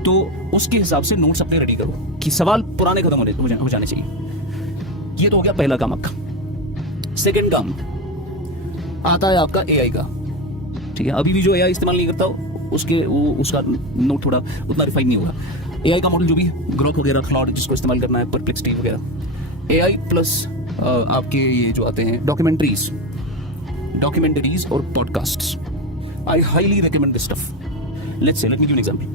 तो उसके हिसाब से नोट्स अपने रेडी करो कि सवाल पुराने खत्म हो जाने चाहिए। ये तो हो गया पहला काम आपका। सेकंड काम आता है आपका एआई का, ठीक है। अभी भी जो एआई इस्तेमाल नहीं करता उसका नोट थोड़ा उतना रिफाइन नहीं होगा। एआई का मॉडल जो भी है, ग्रोक वगैरह, क्लाउड जिसको इस्तेमाल करना है, परप्लेक्सिटी वगैरह, एआई प्लस आपके ये जो आते हैं डॉक्यूमेंटरीज और podcasts. I highly recommend this stuff. Let me give an example.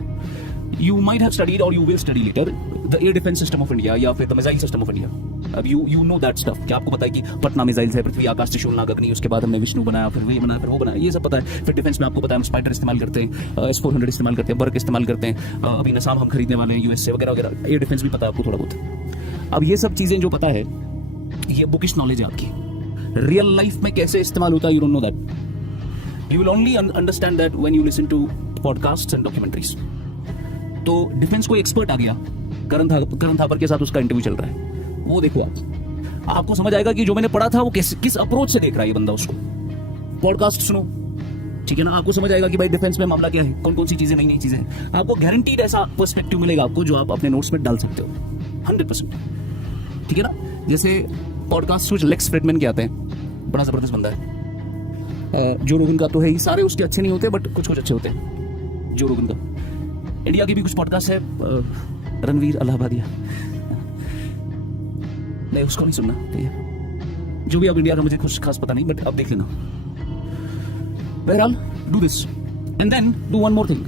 You might have studied और you will study later the air defence system of India या फिर the missile system of India. अब यू नो दैट स्टफ, क्या आपको पता है कि पटना मिसाइल्स है, पृथ्वी आकाश त्रिशूल नाग अग्नि, उसके बाद हमने विष्णु बनाया, फिर ये बनाया, फिर वो बनाया, ये सब पता है। फिर डिफेंस में आपको पता है हम स्पाइडर इस्तेमाल करते हैं, S-400 इस्तेमाल करते हैं, बर्क इस्तेमाल करते हैं, अभी नसाम हम खरीदने वाले हैं US से वगैरह वगैरह, एयर डिफेंस भी पता है आपको थोड़ा बहुत। अब ये सब चीज़ें जो पता है ये बुकिश नॉलेज है आपकी। रियल लाइफ में कैसे इस्तेमाल होता है you don't know that. You will only understand that when you listen to podcasts and documentaries. तो डिफेंस कोई एक्सपर्ट आ गया, करण थापर के साथ उसका इंटरव्यू चल रहा है, वो देखो आपको समझ आएगा कि जो मैंने पढ़ा था वो किस अप्रोच से देख रहा है ये बंदा उसको। पॉडकास्ट सुनो, ठीक है ना, आपको समझ आएगा कि भाई डिफेंस में मामला क्या है, कौन कौन सी चीजें, नई नई चीजें हैं। आपको गारंटीड ऐसा पर्सपेक्टिव मिलेगा आपको जो आप अपने नोट्स में डाल सकते हो 100%, ठीक है ना। जैसे पॉडकास्ट कुछ लेक्स फ्रेडमैन के आते हैं, बड़ा जबरदस्त बंदा है। जो रोगन का तो है ही, सारे उसके अच्छे नहीं होते बट कुछ कुछ अच्छे होते हैं जो रोगन का। इंडिया की भी कुछ पॉडकास्ट है, रणवीर अलाहाबादिया, नहीं उसको नहीं सुनना, ठीक है। जो भी अब इंडिया का मुझे कुछ खास पता नहीं बट अब देख लेना। बहरहाल do this and then do one more thing.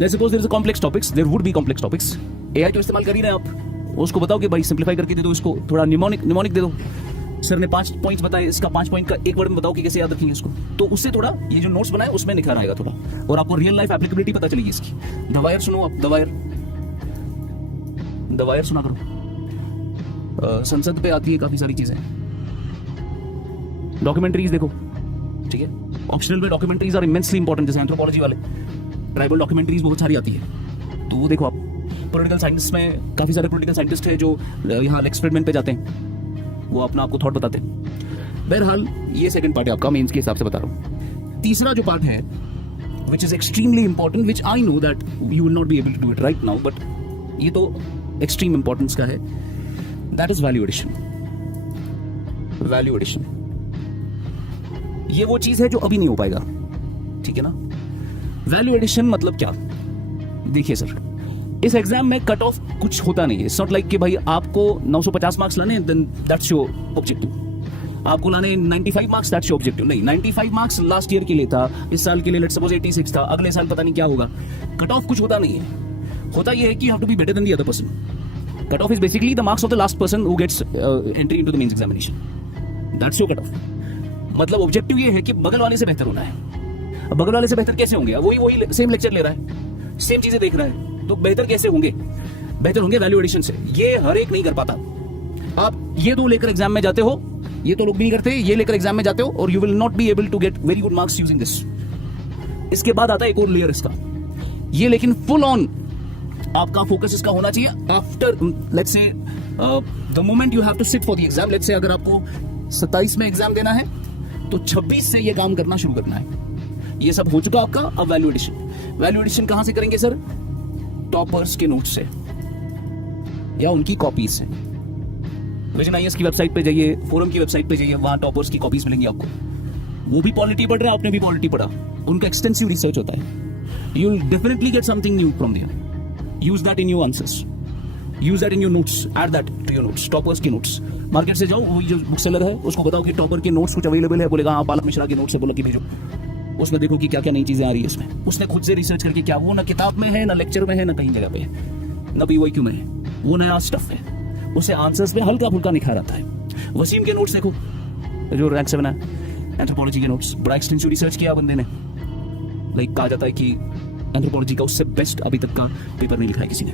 Let's suppose there is a complex topics, there would be complex topics. AI तो इस्तेमाल कर ही रहे हैं आप, उसको बताओ कि भाई सिंप्लीफाई करके दे दो, इसको थोड़ा निमोनिक दे दो। सर ने 5 पॉइंट्स बताए, इसका 5 पॉइंट का एक वर्ड में बताओ कि कैसे याद रखेंगे इसको। तो उससे थोड़ा ये जो नोट्स बनाए उसमें निखार आएगा थोड़ा, और आपको रियल लाइफ एप्लीकेबिलिटी पता चलेगी इसकी। द वायर सुनो आप, द वायर सुना करो। संसद पे आती है काफी सारी चीजें। डॉक्यूमेंट्रीज देखो, ठीक है, ऑप्शनल में डॉक्यूमेंट्रीज आर इमेंसली इंपॉर्टेंट, जैसे एंथ्रोपोलॉजी वाले ट्राइबल डॉक्यूमेंट्रीज बहुत सारी आती है, तो वो देखो आप। पॉलिटिकल साइंटिस्ट में काफी सारे पॉलिटिकल साइंटिस्ट है जो यहाँ एक्सपेरिमेंट पे जाते हैं, वो अपना आपको थॉट बताते हैं। बहरहाल ये सेकंड पार्ट है आपका, मेंस के हिसाब से बता रहा हूँ। तीसरा जो पार्ट है which is extremely important, which I know that you will not be able to do it right now, but ये तो एक्सट्रीम इंपॉर्टेंस का है, that is value addition. Value addition ये वो चीज है जो अभी नहीं हो पाएगा, ठीक है ना। वैल्यू एडिशन मतलब क्या, देखिए सर, इस एग्जाम में कट ऑफ कुछ होता नहीं है। इट्स नॉट लाइक कि भाई आपको 950 मार्क्स लाने देन दैट्स योर ऑब्जेक्टिव, आपको लाने 95 मार्क्स दैट्स योर ऑब्जेक्टिव। नहीं, 95 मार्क्स लास्ट ईयर के लिए था, इस साल के लिए लेट्स सपोज 86 था, अगले साल पता नहीं क्या होगा। कट ऑफ कुछ होता नहीं है, होता ये है कि you have to be better than the other person. Cut off is basically the marks of the last person who gets entry into the mains examination, that's your cut off. मतलब ऑब्जेक्टिव ये है कि बगल वाले से बेहतर होना है। अब बगल वाले से बेहतर कैसे होंगे, वही सेम लेक्चर ले रहा है, सेम चीजें देख रहा है, तो बेहतर कैसे होंगे, बेहतर होंगे वैल्यू एडिशन से। ये हर एक नहीं कर पाता। आप ये दो लेकर एग्जाम में जाते हो, ये तो लोग भी नहीं करते, ये लेकर एग्जाम में जाते हो और you will not be able to get very good marks using this. इसके बाद आता है एक और लेयर इसका, ये लेकिन फुल ऑन आपका फोकस इसका होना चाहिए after let's say the moment you have to sit for the exam. Let's say अगर आपको 27 में एग्जाम देना है तो 26 से ये काम करना शुरू करना है। ये सब हो चुका आपका। अब वैल्यू एडिशन, वैल्यू एडिशन कहां से करेंगे सर, टॉपर्स के नोट्स से या उनकी कॉपीज से। विजन आईएएस की वेबसाइट पे जाइए, फोरम की वेबसाइट पे जाइए, वहां टॉपर्स की कॉपीज मिलेंगी आपको। वो भी पॉलिटी पढ़ रहे हैं, आपने भी पॉलिटी पढ़ा, उनका एक्सटेंसिव रिसर्च होता है। You will definitely get something new from there. Use that in your answers, use that in your notes, add that to your notes. Toppers के नोट्स, मार्केट से जाओ, वो जो बुक सेलर है उसको बताओ कि टॉपर के नोट्स कुछ अवेलेबल है, बोलेगा हाँ पालक मिश्रा के नोट्स से, बोला कि भेजो। उसमें देखो कि क्या क्या नई चीजें आ रही है इसमें। उसने खुद से रिसर्च करके, क्या वो ना किताब में है, ना लेक्चर में है, ना कहीं जगह पे है, ना PYQ में है, वो नया स्टफ है, उसे आंसर्स में हल्का फुल्का निखार आता है। वसीम के नोट्स देखो, जो रैंक 7 है, एंथ्रोपोलॉजी के नोट्स, बड़ा एक्सटेंसिव रिसर्च किया बंदे ने। लाइक कहा जाता है कि एंथ्रोपोलॉजी का उससे बेस्ट अभी तक का पेपर नहीं लिखा है किसी ने,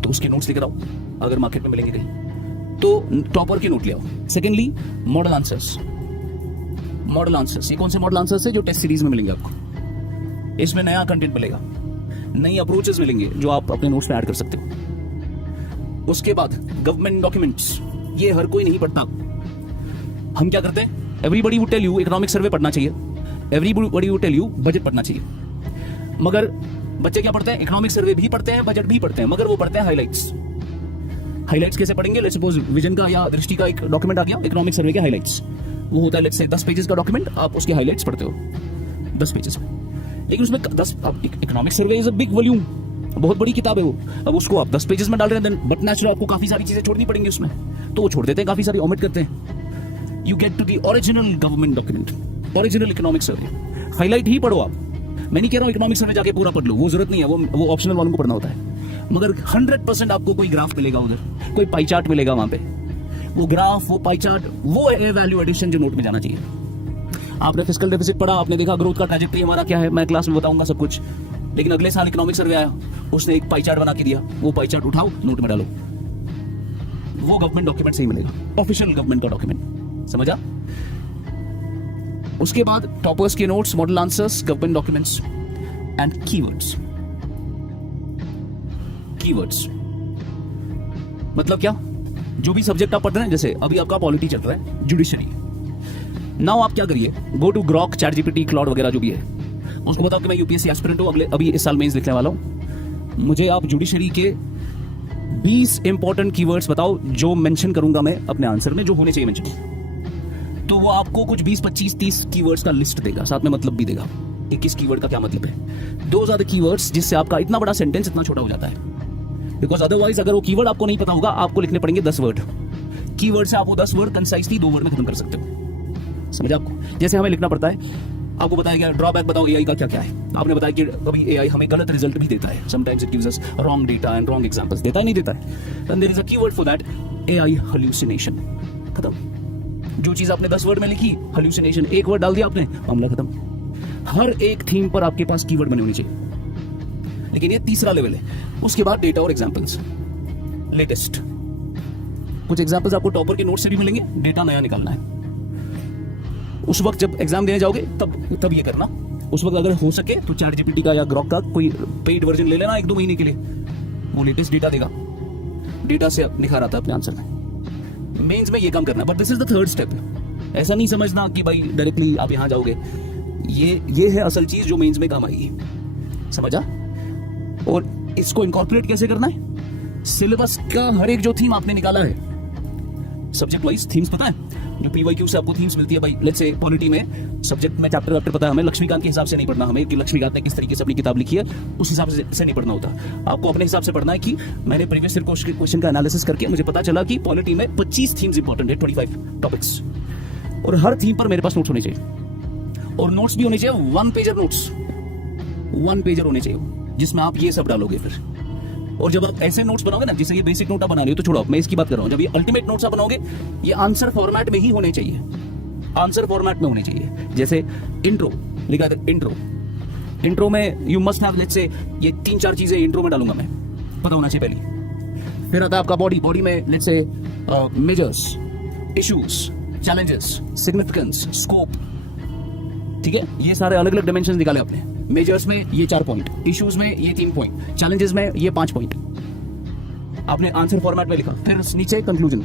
तो उसके नोट्स लेकर आओ अगर मार्केट में मिलेंगे कहीं तो। टॉपर के नोट ले आओ। Secondly model answers, model answers, ये कौन से मॉडल आंसर्स है जो टेस्ट सीरीज में मिलेंगे आपको। इसमें नया कंटेंट मिलेगा, नई अप्रोचेस मिलेंगे जो आप अपने नोट्स में ऐड कर सकते हो। उसके बाद गवर्नमेंट डॉक्यूमेंट्स, ये हर कोई नहीं पढ़ता। हम क्या करते हैं, everybody would tell you economic survey पढ़ना चाहिए, everybody would tell you budget पढ़ना चाहिए, मगर बच्चे क्या पढ़ते हैं, इकोनॉमिक सर्वे भी पढ़ते हैं, बजट भी पढ़ते हैं, मगर वो पढ़ते हैं हाइलाइट्स। हाइलाइट्स कैसे पढ़ेंगे, लेट्स सपोज विजन का या दृष्टि का एक डॉक्यूमेंट आ गया, इकोनॉमिक सर्वे के हाइलाइट्स, वो होता है लेट्स से 10 पेजेस का डॉक्यूमेंट, आप उसके हाइलाइट्स पढ़ते हो 10 पेजेस में। लेकिन उसमें 10, economic survey is a big volume, बहुत बड़ी किताब है वो। अब उसको आप 10 पेजेस में डाल रहे हैं, बट नेचुरल आपको काफी सारी चीजें छोड़नी पड़ेंगी उसमें, तो वो छोड़ देते हैं, काफी सारी ओमिट करते हैं। You get to the original government document, original economic survey. Highlight ही पढ़ो आप, मैं नहीं कह रहा हूँ इकोनॉमिक सर्वे जाके पूरा पढ़ लो, वो जरूरत नहीं है, वो ऑप्शनल वालों को पढ़ना होता है। मगर 100% आपको कोई ग्राफ मिलेगा उधर, कोई पाई चार्ट मिलेगा वहां पे। वो ग्राफ, वो पाई चार्ट, वो है वैल्यू एडिशन जो नोट में जाना चाहिए। आपने फिस्कल डेफिसिट पढ़ा, आपने देखा ग्रोथ का ट्रैजेक्टरी हमारा क्या है, मैं क्लास में बताऊंगा सब कुछ। लेकिन अगले साल इकोनॉमिक सर्वे आया, उसने एक पाई चार्ट बना के दिया, वो पाई चार्ट उठाओ नोट में डालो। वो गवर्नमेंट डॉक्यूमेंट से ही मिलेगा, ऑफिशियल गवर्नमेंट का डॉक्यूमेंट, समझा। उसके बाद टॉपर्स के notes, model answers, government documents and keywords. Keywords मतलब क्या, जो भी सब्जेक्ट आप पढ़ रहे हैं, जैसे अभी आपका पॉलिटी चल रहा है, जुडिशरी। नाउ आप क्या करिए, go to Grok, chat GPT, Claude वगैरह जो भी है, उसको बताओ कि मैं यूपीएससी एस्पिरेंट हूं, अभी इस साल मेंस लिखने वाला हूं, मुझे आप जुडिशरी के 20 इंपॉर्टेंट कीवर्ड्स बताओ जो मेंशन करूंगा मैं अपने आंसर में, जो होने चाहिए मेंशन। तो वो आपको कुछ 20, 25, 30 कीवर्ड्स का लिस्ट देगा, साथ में मतलब भी देगा कि किस कीवर्ड का क्या मतलब है। दोज आर द कीवर्ड्स जिससे आपका इतना बड़ा सेंटेंस इतना छोटा हो जाता है। बिकॉज अदरवाइज अगर वो कीवर्ड आपको नहीं पता होगा, आपको लिखने पड़ेंगे 10 वर्ड। कीवर्ड से आप वो 10 वर्ड कंसाइसली 2 वर्ड में खत्म कर सकते हो, समझ आपको। जैसे हमें लिखना पड़ता है, आपको बताया गया ड्रॉबैक बताओ एआई का क्या क्या है, आपने बताया कि कभी एआई हमें गलत रिजल्ट भी देता है, sometimes it gives us wrong data and wrong examples, देता ही नहीं देता है। And there is a keyword for that, AI hallucination, खत्म। जो चीज आपने 10 वर्ड में लिखी, हैल्यूसिनेशन, एक वर्ड डाल दिया आपने, मामला खत्म। हर एक थीम पर आपके पास कीवर्ड बने होने चाहिए। लेकिन ये तीसरा लेवल है। उसके बाद डेटा और एग्जांपल्स, लेटेस्ट कुछ एग्जांपल्स आपको टॉपर के नोट से भी मिलेंगे, डेटा नया निकालना है। उस वक्त जब एग्जाम देने जाओगे तब ये करना। उस वक्त अगर हो सके तो चैट जीपीटी का या ग्रॉक का कोई पेड वर्जन ले लेना 1-2 महीने के लिए, वो लेटेस्ट डेटा देगा, डेटा से निखार आता है अपने आंसर में। मेंस में ये काम करना, but this is the third step. ऐसा नहीं समझना कि भाई डायरेक्टली आप यहां जाओगे, ये है असल चीज जो मेंस में काम आएगी, समझा। और इसको इनकॉर्पोरेट कैसे करना है, सिलेबस का हर एक जो थीम आपने निकाला है, सब्जेक्ट वाइज थीम्स पता है, जो पीवाईक्यू से आपको थीम्स मिलती है भाई। लेट्स से पॉलिटी में सब्जेक्ट में चैप्टर पता है हमें, लक्ष्मीकांत के हिसाब से नहीं पढ़ना हमें कि लक्ष्मीकांत ने किस तरीके से अपनी किताब लिखी है, उस हिसाब से नहीं पढ़ना होता। आपको अपने हिसाब से पढ़ना है कि मैंने प्रीवियस ईयर क्वेश्चन का एनालिसिस करके मुझे पता चला कि पॉलिटी में 25 थीम्स इंपॉर्टेंट है, 25 टॉपिक्स, और हर थीम पर मेरे पास नोट्स होने चाहिए। और नोट्स भी होने चाहिए 1 पेजर नोट्स, 1 पेजर होने चाहिए, जिसमें आप ये सब डालोगे फिर। और जब आप ऐसे नोट्स बनाओगे ना, जैसे ये बेसिक नोट आप बना रहे हो तो छोड़ो, मैं इसकी बात कर रहा हूं, जब ये अल्टीमेट नोट्स आप बनाओगे, ये आंसर फॉर्मेट में ही होने चाहिए, आंसर फॉर्मेट में होने चाहिए। जैसे इंट्रो लिखा है, इंट्रो में you must have, let's say ये 3-4 चीजें इंट्रो में डालूंगा मैं, पता होना चाहिए पहले। फिर आता है आपका बॉडी में let's say measures, issues, challenges, significance, scope, ठीक है। ये सारे अलग अलग डायमेंशंस निकाले आपने। मेजर्स में ये 4 पॉइंट, इश्यूज में ये 3 पॉइंट, चैलेंजेस में ये 5 पॉइंट आपने आंसर फॉर्मेट में लिखा। फिर नीचे कंक्लूजन,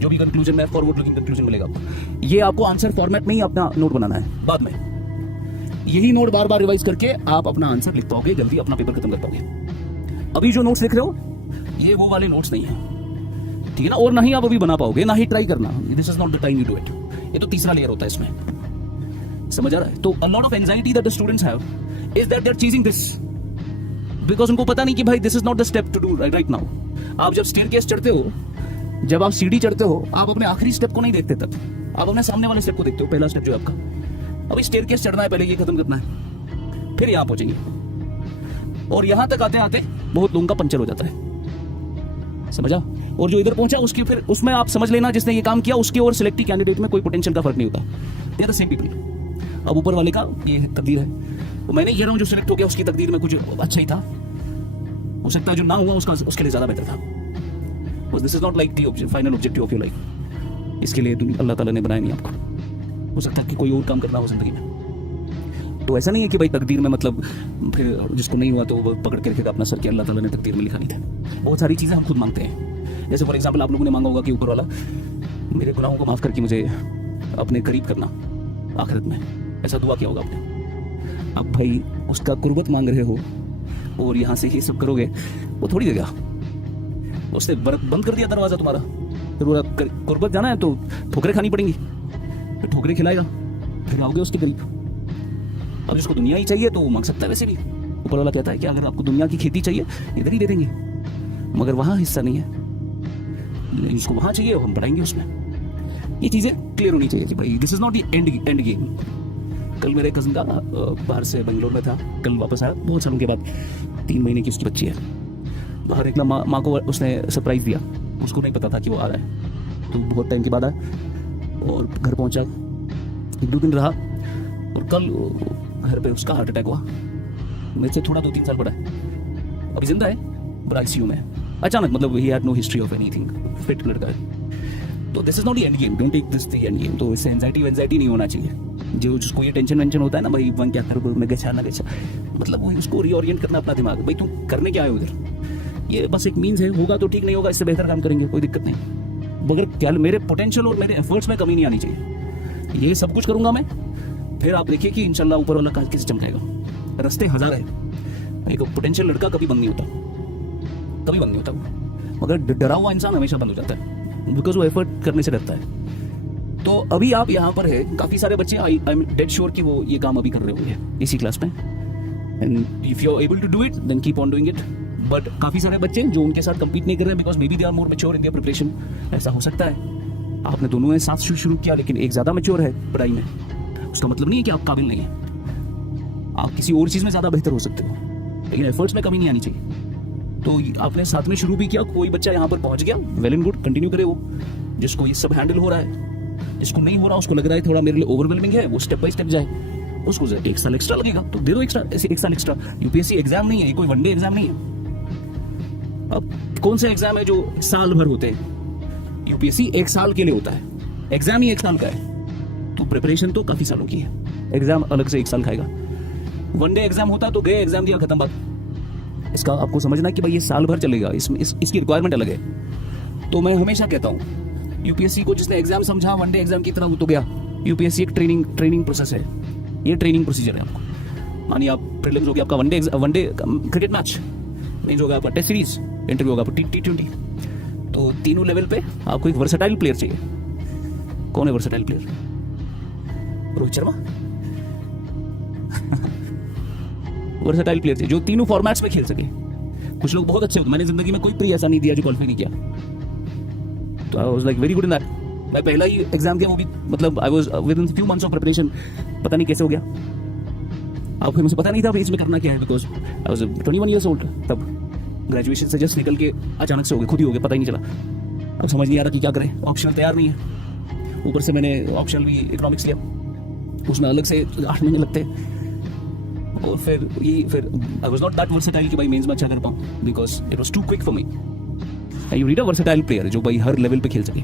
जो भी कंक्लूजन में फॉरवर्ड लुकिंग कंक्लूजन मिलेगा आपको, ये आपको आंसर फॉर्मेट में ही अपना नोट बनाना है। बाद में यही नोट बार बार रिवाइज करके आप अपना आंसर लिख पाओगे, जल्दी अपना पेपर खत्म कर पाओगे। अभी जो नोट्स लिख रहे हो ये वो वाले नोट्स नहीं है, ठीक है ना, और ना ही आप अभी बना पाओगे, ना ही ट्राई करना, this is not the time you do it. ये तो तीसरा लेयर होता है इसमें, समझ आ रहा है। तो a lot of anxiety that the students have is that they are chasing this, because उनको पता नहीं कि भाई this is not the step to do right now. आप जब स्टेयरकेस चढ़ते हो, जब आप सीढ़ी चढ़ते हो, आप अपने आखिरी स्टेप को नहीं देखते, तब आप अपने सामने वाले स्टेप को देखते हो। पहला स्टेप जो है आपका, अभी स्टेयरकेस चढ़ना है, पहले ये खत्म करना है, फिर यहां पहुंचेंगे। और यहां तक आते आते बहुत लोगों का पंचर हो जाता है, समझा। और जो इधर पहुंचा उसकी फिर उसमें आप समझ लेना, जिसने ये काम किया उसके और सिलेक्टिव कैंडिडेट में कोई पोटेंशियल का फर्क नहीं होता, they are the same people. अब ऊपर वाले का ये तकदीर है, तो मैं नहीं कह रहा हूं जो सिलेक्ट हो गया उसकी तकदीर में कुछ अच्छा ही था, हो सकता है जो ना हुआ उसका उसके लिए ज्यादा बेहतर था। बस this is not like the final objective of your life. इसके लिए अल्लाह ताला ने बनाया नहीं आपको, हो सकता है कि कोई और काम करना हो जिंदगी में। तो ऐसा नहीं है कि भाई तकदीर में मतलब फिर जिसको नहीं हुआ तो वो पकड़ के रखेगा अपना सर कि अल्लाह ताला ने तकदीर में लिखा नहीं था। बहुत सारी चीजें हम खुद मांगते हैं। जैसे फॉर एग्जाम्पल आप लोगों ने मांगा होगा कि ऊपर वाला मेरे गुनाहों को माफ करके मुझे अपने करीब करना आखिरत में, ऐसा दुआ किया होगा आपने। अब भाई उसका कुर्बत मांग रहे हो और यहाँ से ये सब करोगे, वो थोड़ी देगा, उसने बंद कर दिया दरवाजा तुम्हारा। फिर वो कुर्बत जाना है तो ठोकरें खानी पड़ेंगी, फिर ठोकरें खिलाएगा, फिर आओगे उसके करीब। अब जिसको दुनिया ही चाहिए तो वो मांग सकता है। वैसे भी ऊपर वाला कहता है कि अगर आपको दुनिया की खेती चाहिए इधर ही दे देंगे, मगर वहां हिस्सा नहीं है, लेकिन जिसको वहां चाहिए हम बढ़ाएंगे उसमें। ये चीजें क्लियर होनी चाहिए कि भाई this is not the end game. कल मेरे कजिन का बाहर से बेंगलोर में था, कल वापस आया बहुत सालों के बाद, 3 महीने की उसकी बच्ची है। हर एक माँ को उसने सरप्राइज़ दिया, उसको नहीं पता था कि वो आ रहा है। तो बहुत टाइम के बाद आया और घर पहुंचा, 1-2 दिन रहा और कल घर पे उसका हार्ट अटैक हुआ। मेरे से थोड़ा 2-3 साल बड़ा है, अभी जिंदा है पर ICU में है। अचानक, मतलब he had no history of anything, fit लड़का है। तो this is not the end game, don't take this the end game. तो इससे एंजाइटी नहीं होना चाहिए। जो जिसको ये टेंशन वेंशन होता है ना, भाई वन क्या करूँ मैं, गच्छा ना गच्छा, मतलब वो उसको रीओरिएंट करना अपना दिमाग। भाई तुम करने क्या आए उधर, ये बस एक मीन्स है, होगा तो ठीक, नहीं होगा इससे बेहतर काम करेंगे, कोई दिक्कत नहीं। मगर क्या मेरे पोटेंशियल और मेरे एफर्ट्स में कमी नहीं आनी चाहिए। ये सब कुछ करूंगा मैं, फिर आप देखिए कि इंशाल्लाह ऊपर वाला काज किसे चमकाएगा। रास्ते हजार है, एक पोटेंशियल लड़का कभी बंद नहीं होता, कभी बंद नहीं होता वो। मगर डरा हुआ इंसान हमेशा बंद हो जाता है, बिकॉज वो एफर्ट करने से डरता है। तो अभी आप यहाँ पर है, काफी सारे बच्चे, आई एम डेड श्योर कि वो ये काम अभी कर रहे होंगे इसी क्लास में, and if you are able to do it then keep on doing it. But काफी सारे बच्चे जो उनके साथ compete नहीं कर रहे हैं, because maybe they are more mature in their preparation. ऐसा हो सकता है आपने दोनों ने साथ शुरू किया, लेकिन एक ज्यादा मैच्योर है पढ़ाई में, उसका मतलब नहीं है कि आप काबिल नहीं है। आप किसी और चीज में ज्यादा बेहतर हो सकते हो, लेकिन एफर्ट्स में कमी नहीं आनी चाहिए। तो आपने साथ में शुरू भी किया, कोई बच्चा यहाँ पर पहुंच गया, वेल एंड गुड, कंटिन्यू करे। वो जिसको ये सब हैंडल हो रहा है, जिसको नहीं हो रहा, उसको लग रहा है थोड़ा मेरे लिए ओवरवेलमिंग है, वो स्टेप बाय स्टेप जाए। उसको 1 साल एक्स्ट्रा लगेगा तो दे दो एक्स्ट्रा, ऐसे 1 साल एक्स्ट्रा। यूपीएससी एग्जाम नहीं है, कोई वनडे एग्जाम नहीं है। अब कौन सा एग्जाम है जो साल भर होते हैं? यूपीएससी 1 साल के लिए होता है, एग्जाम ही 1 साल का है। तो प्रिपरेशन तो काफी सालों की है, एग्जाम अलग से 1 साल खाएगा। वनडे एग्जाम होता तो गए, एग्जाम दिया, खत्म बात। इसका आपको समझना कि भाई ये साल भर चलेगा, इसकी रिक्वायरमेंट अलग है। तो मैं हमेशा कहता हूँ, यूपीएससी को जिसने एग्जाम समझा वनडे एग्जाम की तरह, वो तो गया। यूपीएससी एक ट्रेनिंग प्रोसेस है, ये ट्रेनिंग प्रोसीजर है। आपको मानिए आप प्रीलिम्स हो गया आपका, वनडे क्रिकेट मैच, मेंस होगा आपका टेस्ट सीरीज, इंटरव्यू होगा आपका T20। तो तीनों लेवल पे आपको एक वर्सेटाइल प्लेयर चाहिए। कौन है versatile player? Rohit Sharma. Versatile player चाहिए जो तीनों फॉर्मेट्स में खेल सके। कुछ लोग बहुत अच्छे होते, मैंने जिंदगी में कोई प्री ऐसा नहीं दिया जो क्वालिफाई नहीं किया। तो I was like very good in that. मैं पहला ही एग्जाम दिया, वो भी मतलब I was with in few months of preparation, पता नहीं कैसे हो गया। आपको मुझे पता नहीं था इसमें करना क्या है, because I was 21 years old. तब ग्रेजुएशन से जस्ट निकल के अचानक से हो गए, खुद ही हो गए, पता ही नहीं चला। अब समझ नहीं आ रहा कि क्या करें, ऑप्शनल तैयार नहीं है। ऊपर से मैंने ऑप्शनल भी इकोनॉमिक्स लिया, उसमें अलग से 8 महीने लगते। और फिर I was not that versatile कि भाई मेंस में अच्छा कर पाऊं, because it was too quick for me. You need a versatile player जो भाई हर लेवल पे खेल सके,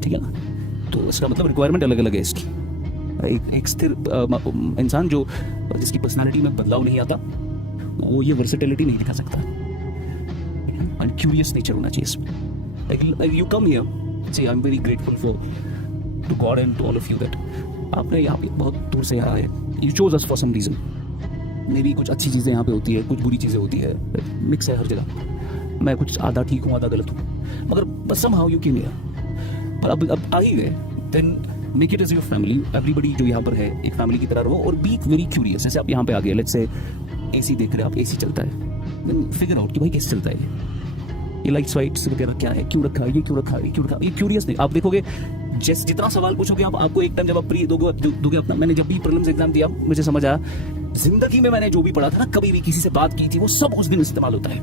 ठीक है ना। तो इसका मतलब रिक्वायरमेंट अलग अलग है इसकी। एक स्थिर इंसान जो जिसकी पर्सनालिटी में बदलाव नहीं आता, वो ये वर्सेटिलिटी नहीं दिखा सकता। एंड क्यूरियस नेचर होना चाहिए इसमें। You come here, say I am very grateful for to God and to all of you that आपने यहाँ पे बहुत दूर से यहाँ आए। You chose us for some reason. Maybe कुछ अच्छी चीज़ें यहाँ पे होती है, कुछ बुरी चीज़ें होती है, मिक्स है हर जगह। मैं कुछ आधा ठीक हूँ, आधा गलत हूँ, मगर बस somehow you came here। पर अब आ ही गए, then make it as your family. Everybody जो यहाँ पर है एक फैमिली की तरह रहो, और बी वेरी क्यूरियस। जैसे आप यहाँ पे आ गए, लेट्स से एसी देख रहे हो आप, एसी चलता है, देन फिगर आउट कि भाई कैसे चलता है ये लाइट्स वाइट्स वगैरह क्या है, क्यों रखा है, ये क्यों रखा है, ये क्यों रखा है, ये क्यूरियस नहीं। आप देखोगे जैसे जितना सवाल पूछोगे आप, आपको एक टाइम जब आप प्री दोगे अपना। मैंने जब भी प्रीलिम्स एग्जाम दिया, मुझे समझ आया जिंदगी में मैंने जो भी पढ़ा था ना, कभी भी किसी से बात की थी, वो सब उस दिन इस्तेमाल होता है।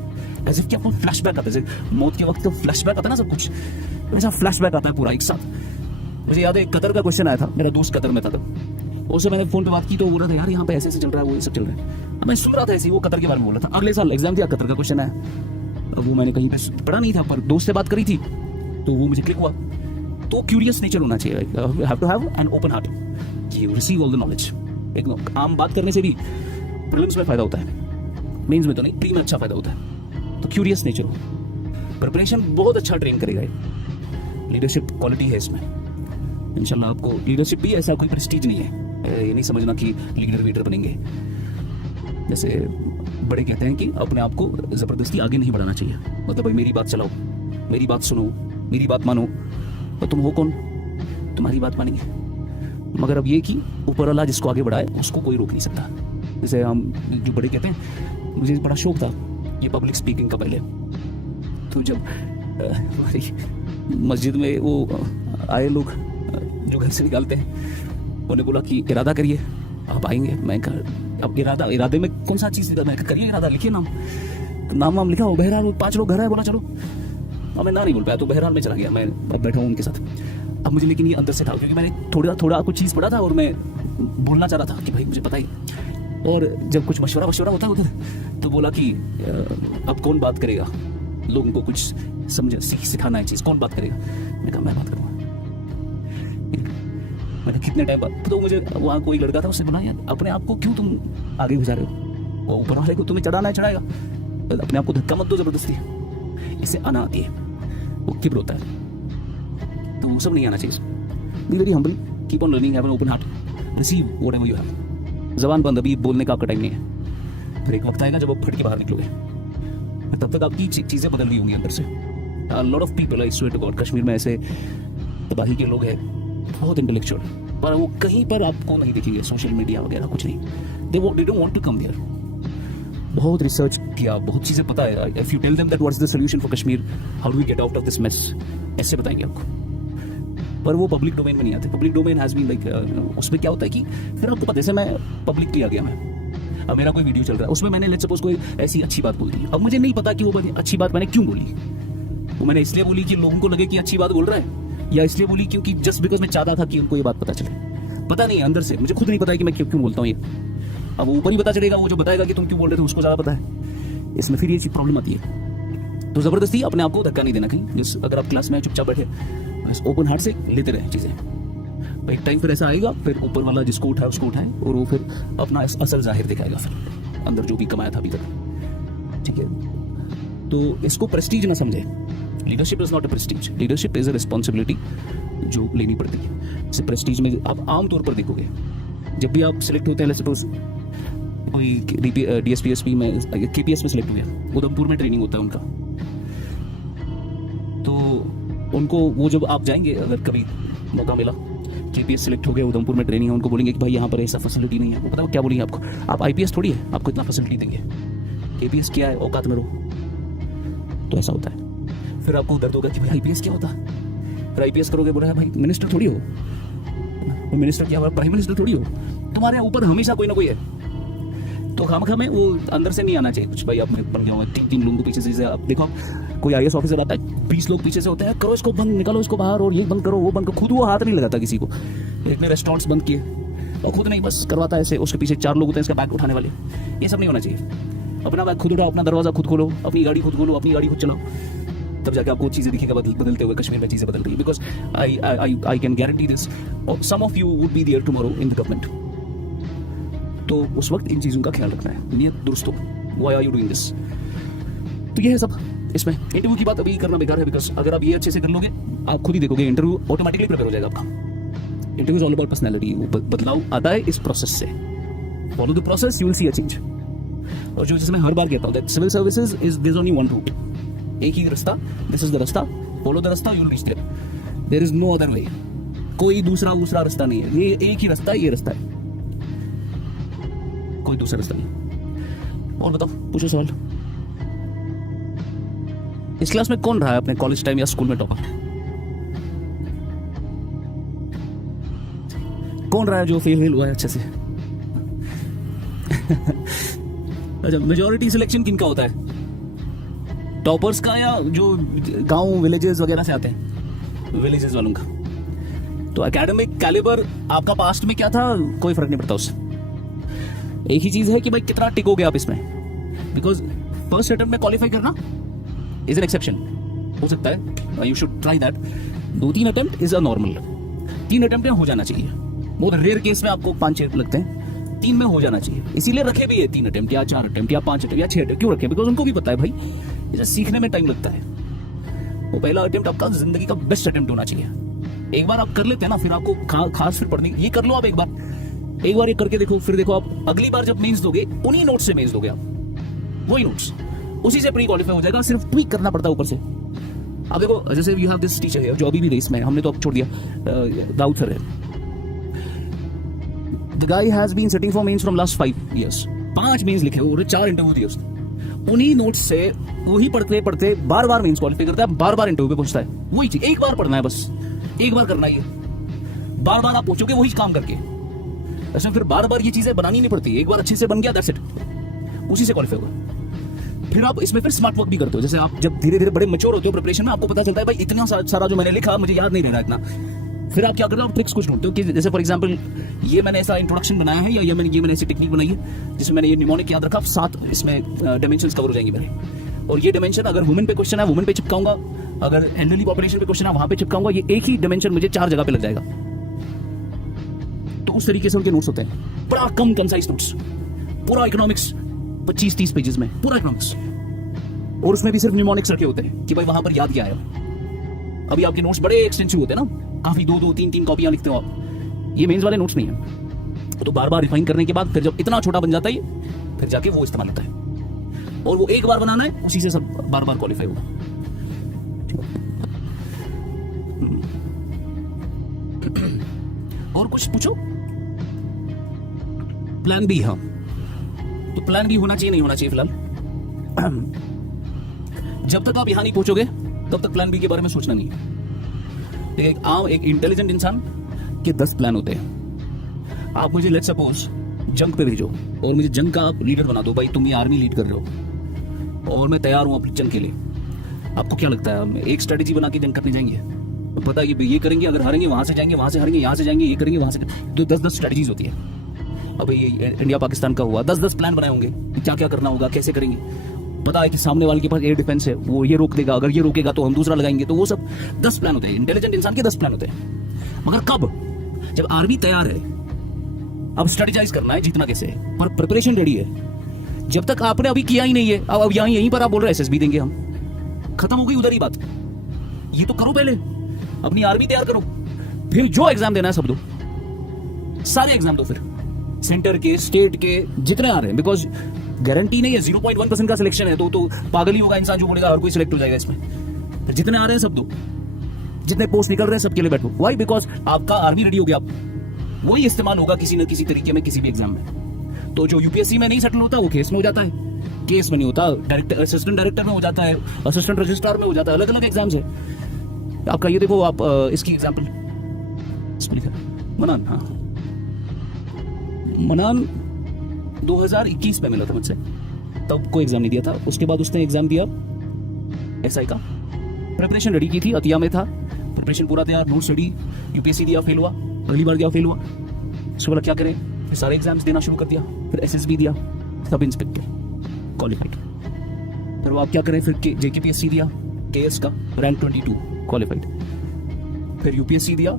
एज इफ कि आपको फ्लैशबैक आता है, जैसे मौत के वक्त तो फ्लैशबैक आता है ना सब कुछ, वैसा फ्लैशबैक आता है पूरा एक साथ। मुझे याद है कतर का क्वेश्चन आया था, मेरा दोस्त कतर में था तब, उससे मैंने फोन पे बात की तो बोल रहा था यार यहाँ पे ऐसे ऐसे चल रहा है, वो ये सब चल रहा है। मैं सुन रहा था ऐसे, वो कतर के बारे में बोल रहा था। अगले साल एग्जाम दिया, कतर का क्वेश्चन आया, वो मैंने कहीं पे पढ़ा नहीं था, पर दोस्त से बात करी थी तो वो मुझे क्लिक हुआ। तो क्यूरियस नेचर होना चाहिए, have to have an open heart, you receive all the knowledge. एक आम बात करने से भी प्रीलिम्स में फायदा होता है, मेंस में तो नहीं, प्री में अच्छा फायदा होता है। तो क्यूरियस नेचर हो, प्रिपरेशन बहुत अच्छा ट्रेन करेगा। लीडरशिप क्वालिटी है इसमें, इंशाल्लाह आपको लीडरशिप भी ऐसा कोई प्रेस्टीज नहीं है। ये नहीं समझना कि लीडर बनेंगे। जैसे बड़े कहते हैं कि अपने आप को जबरदस्ती आगे नहीं बढ़ाना चाहिए, मतलब भाई मेरी बात चलाओ, मेरी बात सुनो, मेरी बात मानो। तो तुम हो कौन, तुम्हारी बात मानेंगे। मगर अब ये कि ऊपर वाला जिसको आगे बढ़ाए उसको कोई रोक नहीं सकता। जैसे हम जो बड़े कहते हैं, मुझे बड़ा शौक था ये पब्लिक स्पीकिंग का पहले। तो जब हमारी मस्जिद में वो आए लोग जो घर से निकालते हैं, उन्होंने बोला कि इरादा करिए आप आएंगे। मैं कहा अब इरादे में कौन सा चीज़, मैं करिए इरादा, लिखिए नाम। नाम वाम लिखा हो, बहरहाल वो 5 लोग घर आए, बोला चलो। अब मैं ना नहीं बोल पाया, तो बहरहाल में चला गया, मैं अब बैठा हूँ उनके साथ। अब मुझे लेकिन ये अंदर से था, क्योंकि मैंने थोड़ा कुछ चीज़ पढ़ा था और मैं बोलना चाह रहा था कि भाई मुझे पता ही। और जब कुछ मशवरा होता तो बोला कि अब कौन बात करेगा, लोगों को कुछ सिखाना है चीज़, कौन बात करेगा। मैंने कहा मैं बात करूँगा। मैंने कितने टाइम बाद, तो मुझे वहाँ कोई लड़का था, उससे बोला यार अपने आप को क्यों तुम आगे गुजार रहे हो, वो ऊपर वाले को तुम्हें चढ़ाना है चढ़ाएगा, अपने आप को धक्का मत दो जबरदस्ती। इससे आना आती है, वो किब्र होता है, तो वो सब नहीं आना चाहिए। Be very humble, keep on learning, have an open heart, receive whatever you have. जबान बंद, अभी बोलने का आपका टाइम नहीं है। फिर एक वक्त आएगा जब आप फट के बाहर निकलोगे, तब तक आपकी चीज़ें बदल रही होंगी अंदर से। Lot of people, I swear to God, Kashmir में ऐसे तबाही के लोग हैं, बहुत इंटेलेक्चुअल, पर वो कहीं पर आपको नहीं दिखेंगे, सोशल मीडिया वगैरह कुछ नहीं। They don't want to come there. बहुत रिसर्च किया, बहुत चीज़ें पता है। If you tell them that what is the solution for Kashmir, how do we get out of this mess, ऐसे बताएंगे आपको, पर वो पब्लिक डोमेन में नहीं आते। Public domain has been like, उसमें क्या होता है कि फिर आपको पता है, मैं पब्लिकली आ गया, मैं अब मेरा कोई वीडियो चल रहा है, उसमें मैंने लेट्स सपोज कोई ऐसी अच्छी बात बोल दी। अब मुझे नहीं पता कि वो अच्छी बात मैंने क्यों बोली। वो मैंने इसलिए बोली कि लोगों को लगे कि अच्छी बात बोल रहा है, या इसलिए बोली क्योंकि जस्ट बिकॉज मैं चाहता था कि उनको ये बात पता चले। पता नहीं, अंदर से मुझे खुद नहीं पता है कि मैं क्यों बोलता हूँ ये। अब वो ऊपर ही पता चलेगा, वो जो बताएगा कि तुम क्यों बोल रहे थे उसको ज़्यादा पता है। इसमें फिर ये चीज़ प्रॉब्लम आती है। तो ज़बरदस्ती अपने आप को धक्का नहीं देना कहीं। जिस अगर आप क्लास में चुपचाप बैठे, बस ओपन हार्ट से लेते रहे चीज़ें। एक टाइम फिर ऐसा आएगा, फिर ऊपर वाला जिसको उठाए उसको उठाए, और वो फिर अपना असल जाहिर दिखाएगा, फिर अंदर जो भी कमाया था अभी तक। ठीक है, तो इसको प्रेस्टीज ना समझे। Leadership is not a Prestige, leadership is a responsibility जो लेनी पड़ती है। जैसे प्रेस्टीज में आप आमतौर पर देखोगे, जब भी आप सिलेक्ट होते हैं, सपोज कोई DSP में, KPS में सिलेक्ट हुए, उधमपुर में ट्रेनिंग होता है उनका, तो उनको वो जब आप जाएंगे, अगर कभी मौका मिला, KPS सिलेक्ट हो गए, उधमपुर में ट्रेनिंग है, उनको बोलेंगे कि भाई यहाँ पर ऐसा फैसिलिटी नहीं है। वो पता है क्या बोलेंगे आपको, आप IPS थोड़ी है, आपको इतना फैसिलिटी देंगे। KPS क्या है, औकात में रहो। तो ऐसा होता है। फिर आपको दर्द होगा कि भाई IPS क्या होता है। फिर IPS करोगे, बोला भाई मिनिस्टर थोड़ी हो, वो मिनिस्टर क्या हुआ, प्राइम मिनिस्टर थोड़ी हो, तुम्हारे ऊपर हमेशा कोई ना कोई है। तो खामखा में वो अंदर से नहीं आना चाहिए कुछ, भाई आप बन गया हुआ 3 लोगों के पीछे से। आप देखो, कोई IAS ऑफिसर आता है, 20 लोग पीछे से होते हैं, करो इसको बंद, निकालो इसको बाहर, और ये बंद करो, वो बंद करो। खुद वो हाथ नहीं लगाता किसी को। एक ने रेस्टोरेंट्स बंद किए और खुद नहीं, बस करवाता है ऐसे, उसके पीछे 4 लोग होते हैं इसका बैग उठाने वाले। ये सब नहीं होना चाहिए। अपना बैग खुद उठाओ, अपना दरवाजा खुद खोलो, अपनी गाड़ी खुद खोलो, अपनी गाड़ी खुद चलाओ, तब जाके आपको चीज़ें दिखेगा बदलते हुए। कश्मीर में चीज़ें बदल रही है, because I can guarantee this, some of you would be there tomorrow in the government. तो उस वक्त इन चीज़ों का ख्याल रखना है, नियत दुरुस्त हो। Why are you doing this? तो ये है सब। इसमें इंटरव्यू की बात अभी करना बेकार है, बिकॉज अगर आप ये अच्छे से कर लोगे, आप खुद ही देखोगे इंटरव्यू ऑटोमेटिकली प्रिपेयर हो जाएगा आपका। Interview is all about personality. बदलाव आता है इस प्रोसेस से। Follow the process, you will see a change. और जो जैसे मैं हर बार कहता हूँ, that civil services is there only one route, एक ही रास्ता, दिस इज द रास्ता, फॉलो द रास्ता, you will reach there, there is no other way. कोई दूसरा रास्ता नहीं है, ये एक ही रास्ता है, ये रास्ता है, कोई दूसरा रास्ता नहीं। और बताओ, पूछो सवाल। इस क्लास में कौन रहा है अपने कॉलेज टाइम या स्कूल में टॉपर? कौन रहा है जो फेल हुआ है अच्छे से? अच्छा, मेजॉरिटी सिलेक्शन किनका होता है? टॉपर्स का, या जो गांव विलेजेस वगैरह से आते हैं, विलेजेस वालों का? तो एकेडमिक कैलिबर आपका पास्ट में क्या था, कोई फर्क नहीं पड़ता उससे। एक ही चीज है कि भाई कितना टिकोगे आप इसमें, बिकॉज फर्स्ट अटेम्प्ट में क्वालिफाई करना इज एन एक्सेप्शन। हो सकता है, you should try that. 2-3 attempt is a normal. 3 attempt में हो जाना चाहिए। बहुत रेयर केस में आपको 5-6 लगते हैं, 3 में हो जाना चाहिए। इसीलिए रखे भी है 3 अटेम्प्ट या 4 अटेम्प्ट या 5 अटेम्प्ट या 6 अटेम्प्ट। क्यों रखे? बिकॉज उनको भी पता है भाई इसे सीखने में टाइम लगता है। वो पहला अटेम्प्ट आपका जिंदगी का बेस्ट अटेम्प्ट होना चाहिए। एक बार आप कर लेते हैं ना, फिर आपको खास फिर पढ़ने, ये कर लो आप एक बार ये करके देखो, फिर देखो आप अगली बार जब मेंस दोगे, उन्हीं नोट्स से मेंस दोगे आप, वही नोट्स, उसी से प्री क्वालिफाई हो जाएगा। सिर्फ ट्वीक करना पड़ता है ऊपर से। अब देखो, जैसे यू हैव दिस टीचर है जो अभी भी रेस में, हमने तो अब छोड़ दिया, दाऊद सर है। The guy has been sitting for mains from last 5 years। 5 mains लिखे और 4 इंटरव्यू दिए उसने। उन्हीं नोट्स से वही पढ़ते पढ़ते बार बार मेंस क्वालिफाई करता है, बार बार इंटरव्यू पे पहुंचता है। वही चीज एक बार पढ़ना है, बस एक बार करना है। बार बार आप पहुंचोगे वही काम करके। ऐसे फिर बार बार ये चीजें बनानी नहीं पड़ती। एक बार अच्छे से बन गया, दैट्स इट, उसी से क्वालिफाई होगा। फिर आप इसमें फिर स्मार्ट वर्क भी करते हो। जैसे आप जब धीरे धीरे बड़े मैच्योर होते हो प्रिपरेशन में, आपको पता चलता है भाई इतना सारा जो मैंने लिखा मुझे याद नहीं रह रहा इतना। फिर आप क्या करते हो, आप ट्रिक्स कुछ ढूंढते हो कि जैसे फॉर एग्जांपल ये मैंने ऐसा इंट्रोडक्शन बनाया है, या ये मैंने ऐसी टेक्निक बनाई है जिसमें मैंने ये निमोनिक याद रखा, 7 इसमें डायमेंशंस कवर हो जाएंगे मेरे। और ये डायमेंशन अगर वुमेन पे क्वेश्चन है वुमेन पे चिपकाऊंगा, अगर एल्डरली पॉपुलेशन पे क्वेश्चन है वहां पे चिपकाऊंगा। ये एक ही डायमेंशन मुझे 4 जगह पे लग जाएगा। तो उस तरीके से उनके नोट्स होते हैं, बड़ा कम कंसाइज नोट्स, पूरा इकोनॉमिक्स 25-30 पेजेस में, पूरा इकोनॉमिक्स। और उसमें भी सिर्फ निमोनिक्स रखे होते हैं कि भाई वहां पर याद क्या है। अभी आपके नोट्स बड़े एक्सटेंसिव होते हैं ना, काफी 2-2, 3-3 कॉपियां लिखते हो आप। ये मेंस वाले नोट्स नहीं है। तो बार बार रिफाइन करने के बाद फिर जब इतना छोटा बन जाता है, फिर जाके वो इस्तेमाल होता है। और वो एक बार बनाना है, उसी से सब बार बार क्वालिफाई होगा। और कुछ पूछो। प्लान बी, हाँ तो प्लान बी होना चाहिए नहीं होना चाहिए फिलहाल। जब तक आप यहां नहीं पहुंचोगे तब तक प्लान बी के बारे में सोचना नहीं है। एक इंटेलिजेंट इंसान के 10 प्लान होते हैं। आप मुझे लेट्स सपोज जंग पे भेजो और मुझे जंग का आप लीडर बना दो, भाई तुम ये आर्मी लीड कर रहे हो और मैं तैयार हूं अपनी जंग के लिए। आपको क्या लगता है हम एक स्ट्रेटेजी बना के जंग करने जाएंगे? पता है ये करेंगे, अगर हारेंगे वहां से जाएंगे, वहां से हारेंगे यहाँ से जाएंगे, ये करेंगे वहां से। तो 10-10 स्ट्रेटेजीज होती है। अब ये इंडिया पाकिस्तान का हुआ, 10-10 प्लान बनाए होंगे क्या क्या करना होगा, कैसे करेंगे। पता है कि सामने वाले के पास एयर डिफेंस है, वो ये रोक देगा, अगर ये रोकेगा तो हम दूसरा लगाएंगे। तो वो सब 10 प्लान होते हैं। इंटेलिजेंट इंसान के 10 प्लान होते हैं। मगर कब? जब आर्मी तैयार है, अब स्ट्रेटेजाइज करना है जीतना कैसे है, पर प्रिपरेशन रेडी है। जब तक आपने अभी किया ही नहीं है, अब यहीं पर आप बोल रहे हैं एसएसबी देंगे हम, खत्म हो गई उधर ही बात। ये तो करो पहले, अपनी आर्मी तैयार करो, फिर जो एग्जाम देना है सब दो, सारे एग्जाम दो, फिर सेंटर के, स्टेट के, जितने आ रहे हैं। बिकॉज गारंटी नहीं है 0.1% का सिलेक्शन है, तो पागल ही होगा इंसान जो बोलेगा हर कोई सिलेक्ट हो जाएगा इसमें। फिर जितने आ रहे हैं सब दो, जितने पोस्ट निकल रहे हैं सबके लिए बैठो। वाई? बिकॉज आपका आर्मी रेडी हो गया, वही इस्तेमाल होगा किसी न किसी तरीके में किसी भी एग्जाम में। तो जो यूपीएससी में नहीं सेटल होता वो केस में हो जाता है, केस में नहीं होता डायरेक्टर, असिस्टेंट डायरेक्टर में हो जाता है, असिस्टेंट रजिस्ट्रार में हो जाता है। अलग अलग एग्जाम्स है आपका। ये देखो आप इसकी एग्जाम्पल मनान, हाँ मनान 2021 में मिला था मुझसे, तब कोई एग्जाम नहीं दिया था। उसके बाद उसने एग्जाम दिया एसआई का, प्रिपरेशन रेडी की थी, अतिया में था, प्रिपरेशन पूरा तैयार, नोट स्टडी, यूपीएससी दिया, फेल हुआ, पहली बार दिया फेल हुआ। उसके बाद क्या करें, फिर सारे एग्जाम्स देना शुरू कर दिया, फिर एसएसबी दिया, सब इंस्पेक्टर क्वालिफाइड। फिर वो आप क्या करें, फिर जेकेपीएससी दिया, केएस का रैंक 22 क्वालिफाइड, फिर यूपीएससी दिया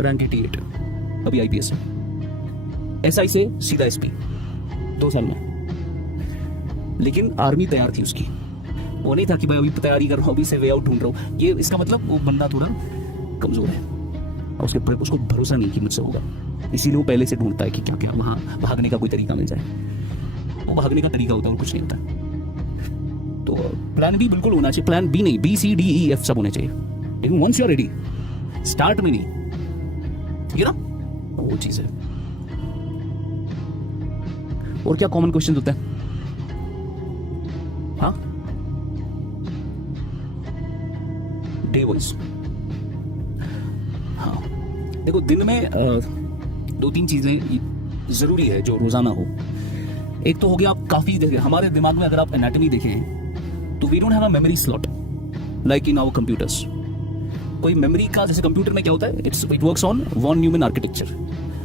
रैंक 88, अभी आईपीएस है। एसआई से सीधा एसपी 2 साल में। लेकिन आर्मी तैयार थी उसकी, वो नहीं था कि भाई अभी तैयारी कर रहा हूँ, अभी से वे आउट ढूंढ रहा हूँ। ये इसका मतलब वो बंदा थोड़ा कमजोर है और उसको भरोसा नहीं कि मुझसे होगा, इसीलिए वो पहले से ढूंढता है कि क्या क्या वहां भागने का कोई तरीका मिल जाए। वो भागने का तरीका होता है और कुछ नहीं होता। तो प्लान बी बिल्कुल होना चाहिए, प्लान बी नहीं, BCDEF सब होने चाहिए। लेकिन once you are ready, start में नहीं, ठीक है ना, वो चीज है। और क्या कॉमन क्वेश्चन होते हैं? हाँ, डे वाइज। हाँ देखो, दिन में 2-3 चीजें जरूरी है जो रोजाना हो। एक तो हो गया, आप काफी हमारे दिमाग में अगर आप एनाटॉमी देखें तो we don't have a memory slot like in our computers. कोई मेमोरी का, जैसे कंप्यूटर में क्या होता है, it works on von Neumann architecture.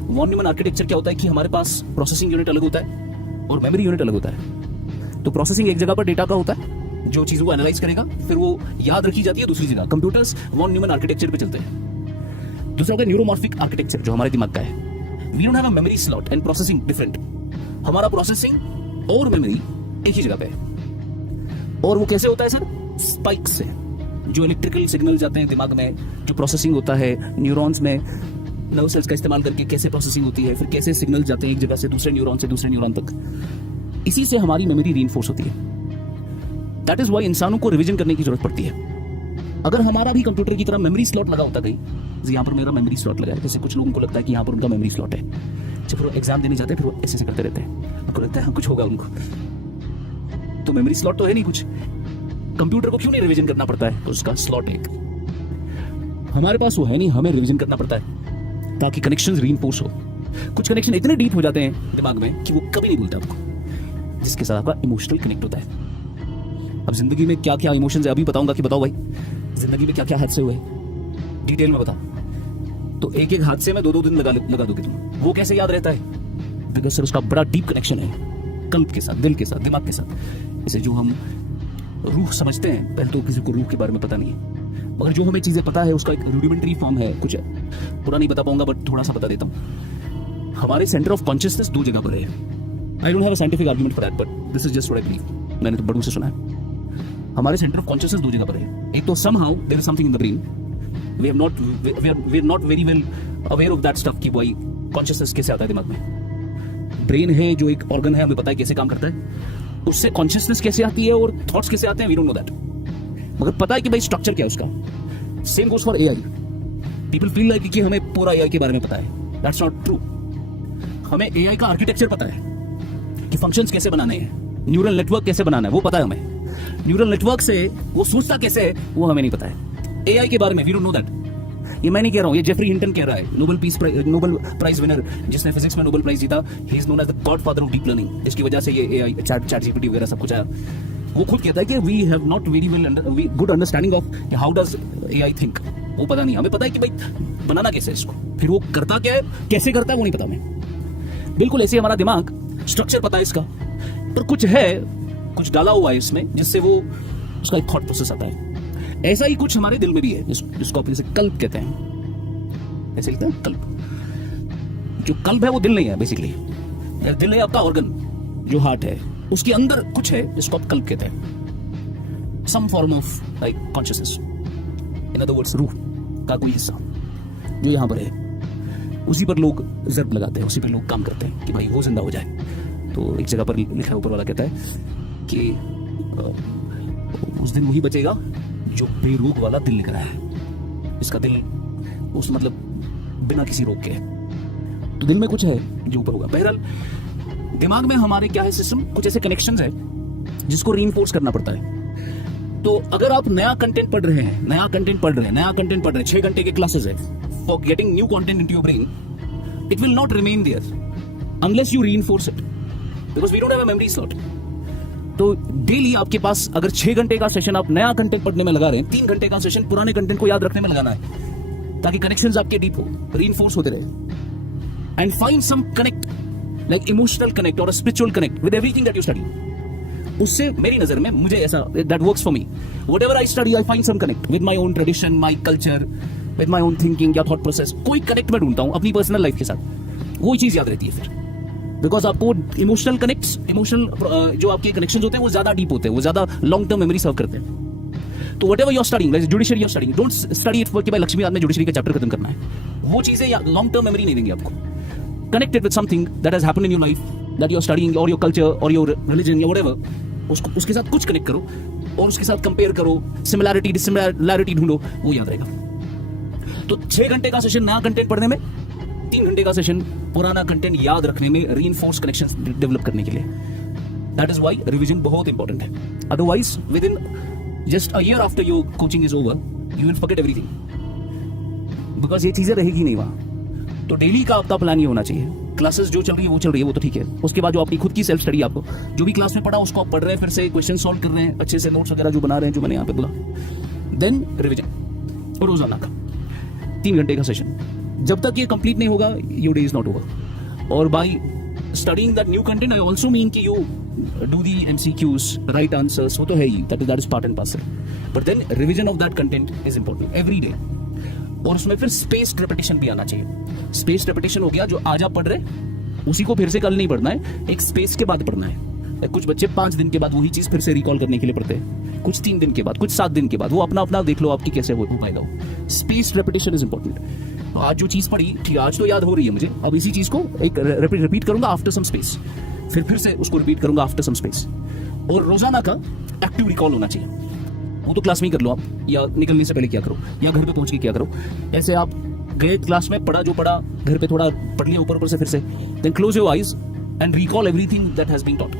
Von Neumann architecture क्या होता है कि हमारे पास प्रोसेसिंग यूनिट अलग होता है और मेमोरी यूनिट अलग होता है। तो प्रोसेसिंग एक जगह पर डेटा का होता है जो चीजों को एनालाइज करेगा, फिर वो याद रखी जाती है दूसरी जगह। कंप्यूटर्स वॉन न्यूमैन आर्किटेक्चर पे चलते हैं। दूसरा होगा न्यूरोमॉर्फिक आर्किटेक्चर जो हमारे दिमाग का है। We don't have a memory slot and processing different. हमारा प्रोसेसिंग और मेमोरी एक ही जगह पे है। और वो कैसे होता है सर? स्पाइक से, जो इलेक्ट्रिकल सिग्नल जाते हैं दिमाग में, जो प्रोसेसिंग होता है न्यूरॉन्स में, नर्व सेल्स का इस्तेमाल करके कैसे प्रोसेसिंग होती है, फिर कैसे सिग्नल जाते हैं एक जगह से दूसरे न्यूरॉन से दूसरे न्यूरॉन तक, इसी से हमारी मेमोरी रीइंफोर्स होती है। दैट इज व्हाई इंसानों को रिवीजन करने की जरूरत पड़ती है। अगर हमारा भी कंप्यूटर की तरह मेमोरी स्लॉट लगा होता, कहीं यहाँ पर मेरा मेमोरी स्लॉट लगा है, जैसे कुछ लोगों को लगता है कि यहाँ पर उनका मेमोरी स्लॉट है, जब वो एग्जाम देने जाते हैं फिर वो ऐसे करते रहते हैं, उनको लगता है कुछ होगा उनको। तो मेमोरी स्लॉट तो है नहीं कुछ। कंप्यूटर को क्यों नहीं रिवीजन करना पड़ता है? तो उसका स्लॉट एक, हमारे पास वो है नहीं, हमें रिवीजन करना पड़ता है ताकि कनेक्शंस रीइंफोर्स हो। कुछ कनेक्शन इतने डीप हो जाते हैं दिमाग में कि वो कभी नहीं भूलता आपको, जिसके साथ आपका इमोशनल कनेक्ट होता है। अब जिंदगी में क्या क्या इमोशंस है अभी बताऊंगा कि बताओ भाई जिंदगी में क्या क्या हादसे हुए डिटेल में बता। तो एक एक हादसे में 2-2 दिन लगा दोगे तुम। वो कैसे याद रहता है? बिकॉज सर उसका बड़ा डीप कनेक्शन है कल्ब के साथ, दिल के साथ, दिमाग के साथ। इसे जो हम रूह समझते हैं, पहले तो किसी को रूह के बारे में पता नहीं है, मगर जो हमें चीजें पता है उसका एक रूडिमेंट्री फॉर्म है। कुछ पूरा नहीं बता पाऊंगा बट थोड़ा सा बता देता हूँ। हमारे सेंटर ऑफ कॉन्शियसनेस 2 जगह पर है। I don't have a scientific argument for that but this is just what I believe. मैंने तो बड़ों से सुना है। हमारे सेंटर ऑफ कॉन्शियसनेस 2 जगह पर है। एक तो somehow there is something in the brain, we are not very well aware of that stuff कि भाई कॉन्शियसनेस कैसे आता है दिमाग में। ब्रेन है जो एक ऑर्गन है, हमें पता है कैसे काम करता है, उससे कॉन्शियसनेस कैसे आती है और थॉट्स कैसे आते हैं वी डोंट नो दैट, मगर पता है कि भाई स्ट्रक्चर क्या है उसका। Same goes for AI. People feel like कि हमें पूरा एआई के बारे में पता है, दैट्स नॉट ट्रू। हमें एआई का आर्किटेक्चर पता है कि फंक्शंस कैसे बनाने हैं, न्यूरल नेटवर्क कैसे बनाना है वो पता है हमें। न्यूरल नेटवर्क से वो सोचता कैसे है वो हमें नहीं पता है। एआई के बारे में वी डोंट नो दैट। ये मैं नहीं कह रहा हूँ, ये जेफरी हिंटन कह रहा है, नोबेल प्राइज विनर जिसने फिजिक्स में नोबेल प्राइज जीता। He is known as the godfather of deep learning, जिसकी वजह से ये एआई चैट जीपीटी वगैरह सब कुछ आया। वो खुद कहता है कि we have not very good understanding of how does AI think. वो पता नहीं, हमें पता है कि भाई बनाना कैसे है इसको, फिर वो करता क्या है, कैसे करता है वो नहीं पता हमें। बिल्कुल ऐसे हमारा दिमाग स्ट्रक्चर पता है इसका, पर कुछ है, कुछ डाला हुआ है इसमें जिससे वो उसका एक थॉट प्रोसेस आता है। ऐसा ही कुछ हमारे दिल में भी है जिसको अपने से कल्ब कहते हैं। ऐसे लिखते हैं कल्ब। जो कल्ब है वो दिल नहीं है बेसिकली, दिल है आपका ऑर्गन जो हार्ट है, उसके अंदर कुछ है जिसको आप कल्ब कहते हैं। Some form of like consciousness, in other words रूह का कोई हिस्सा जो यहाँ पर है, उसी पर लोग ज़र्ब लगाते हैं, उसी पर लोग काम करते हैं कि भाई वो जिंदा हो जाए। तो एक जगह पर लिखा है, ऊपर वाला कहता है कि उस दिन वही बचेगा जो बेरोग वाला दिल लिख रहा है, इसका दिल उस मतलब बिना किसी रोग के है। तो दिल में कुछ है जो ऊपर होगा। बहरहाल दिमाग में हमारे क्या है सिस्टम, कुछ ऐसे कनेक्शंस है जिसको रीइंफोर्स करना पड़ता है। तो अगर आप नया कंटेंट पढ़ रहे हैं, 6 घंटे के क्लासेस है for getting new content into your brain, it will not remain there unless you reinforce it, because we don't have a memory slot. तो डेली आपके पास अगर 6 घंटे का सेशन आप नया कंटेंट पढ़ने में लगा रहे हैं, 3 घंटे का सेशन पुराने कंटेंट को याद रखने में लगाना है, ताकि कनेक्शंस आपके डीप हो, रीइंफोर्स होते रहे। And find some connect, like emotional connect और spiritual connect with everything that you study. उससे मेरी नजर में, मुझे ऐसा that works for me, whatever I study I find some connect with my own tradition, my culture, with my own thinking या थॉट प्रोसेस। कोई कनेक्ट मैं ढूंढता हूं अपनी पर्सनल लाइफ के साथ, वो चीज याद रहती है फिर। बिकॉज आपको इमोशनल जो आपके कनेक्शन होते हैं वो ज्यादा डीप होते हैं, वो ज्यादा लॉन्ग टर्म मेमोरी सर्व करते हैं। तो whatever you're studying, like judiciary you're studying, don't study it for कि भाई लक्ष्मीनाथ में जुडिशरी का चैप्टर खत्म करना है। वो चीजें लॉन्ग टर्म मेमोरी नहीं देंगी आपको। Connected with something that has happened in your life, that you are studying, और योर कल्चर और योर रिलीजन या व्हाटएवर, उसके साथ कुछ कनेक्ट करो और उसके साथ कंपेयर करो, सिमिलैरिटी डिसिमिलैरिटी ढूंढो, वो याद रहेगा। तो 6 घंटे का सेशन नया कंटेंट पढ़ने में, 3 घंटे का सेशन पुराना कंटेंट याद रखने में, रीइंफोर्स कनेक्शंस डेवलप करने के लिए। दैट इज व्हाई रिवीजन बहुत इंपॉर्टेंट है। Otherwise with in just a year after your coaching is over you will forget everything, because ये चीजें रहेगी नहीं वहां। तो डेली का आपका प्लान ये होना चाहिए। क्लासेस जो चल रही है वो चल रही है, वो तो ठीक है। उसके बाद जो आपकी खुद की सेल्फ स्टडी, आपको जो भी क्लास में पढ़ा उसको आप पढ़ रहे हैं, फिर से क्वेश्चन सॉल्व कर रहे हैं, अच्छे से नोट्स वगैरह जो बना रहे हैं, जो मैंने यहाँ पे बोला। देन रिवीजन और रोजाना का 3 घंटे का सेशन। जब तक ये कंप्लीट नहीं होगा your day is not over. और by studying that new content I also mean कि you do the MCQs, right answers, वो तो है ही, that is part and parcel, but then revision of that content is important every day. और उसमें फिर स्पेस्ड रेपिटेशन भी आना चाहिए। स्पेस्ड रेपिटेशन हो गया, जो आज आप पढ़ रहे उसी को फिर से कल नहीं पढ़ना है, एक स्पेस के बाद पढ़ना है। कुछ बच्चे 5 दिन के बाद वही चीज फिर से रिकॉल करने के लिए पढ़ते हैं, कुछ 3 दिन के बाद, कुछ 7 दिन के बाद। वो अपना अपना देख लो आपकी कैसे हो पाएगा। Spaced repetition is important. आज जो चीज पढ़ी, ठीक है, आज तो याद हो रही है मुझे, अब इसी चीज को एक रिपीट करूंगा आफ्टर सम स्पेस, फिर से उसको रिपीट करूंगा आफ्टर सम स्पेस। और रोजाना का एक्टिव रिकॉल होना चाहिए। वो तो क्लास में ही कर लो आप, या निकलने से पहले क्या करो, या घर पे पहुंच के क्या करो। ऐसे आप गए क्लास में, पढ़ा जो पढ़ा, घर पे थोड़ा पढ़ लिया ऊपर से, फिर से then close your eyes and recall everything that has been taught.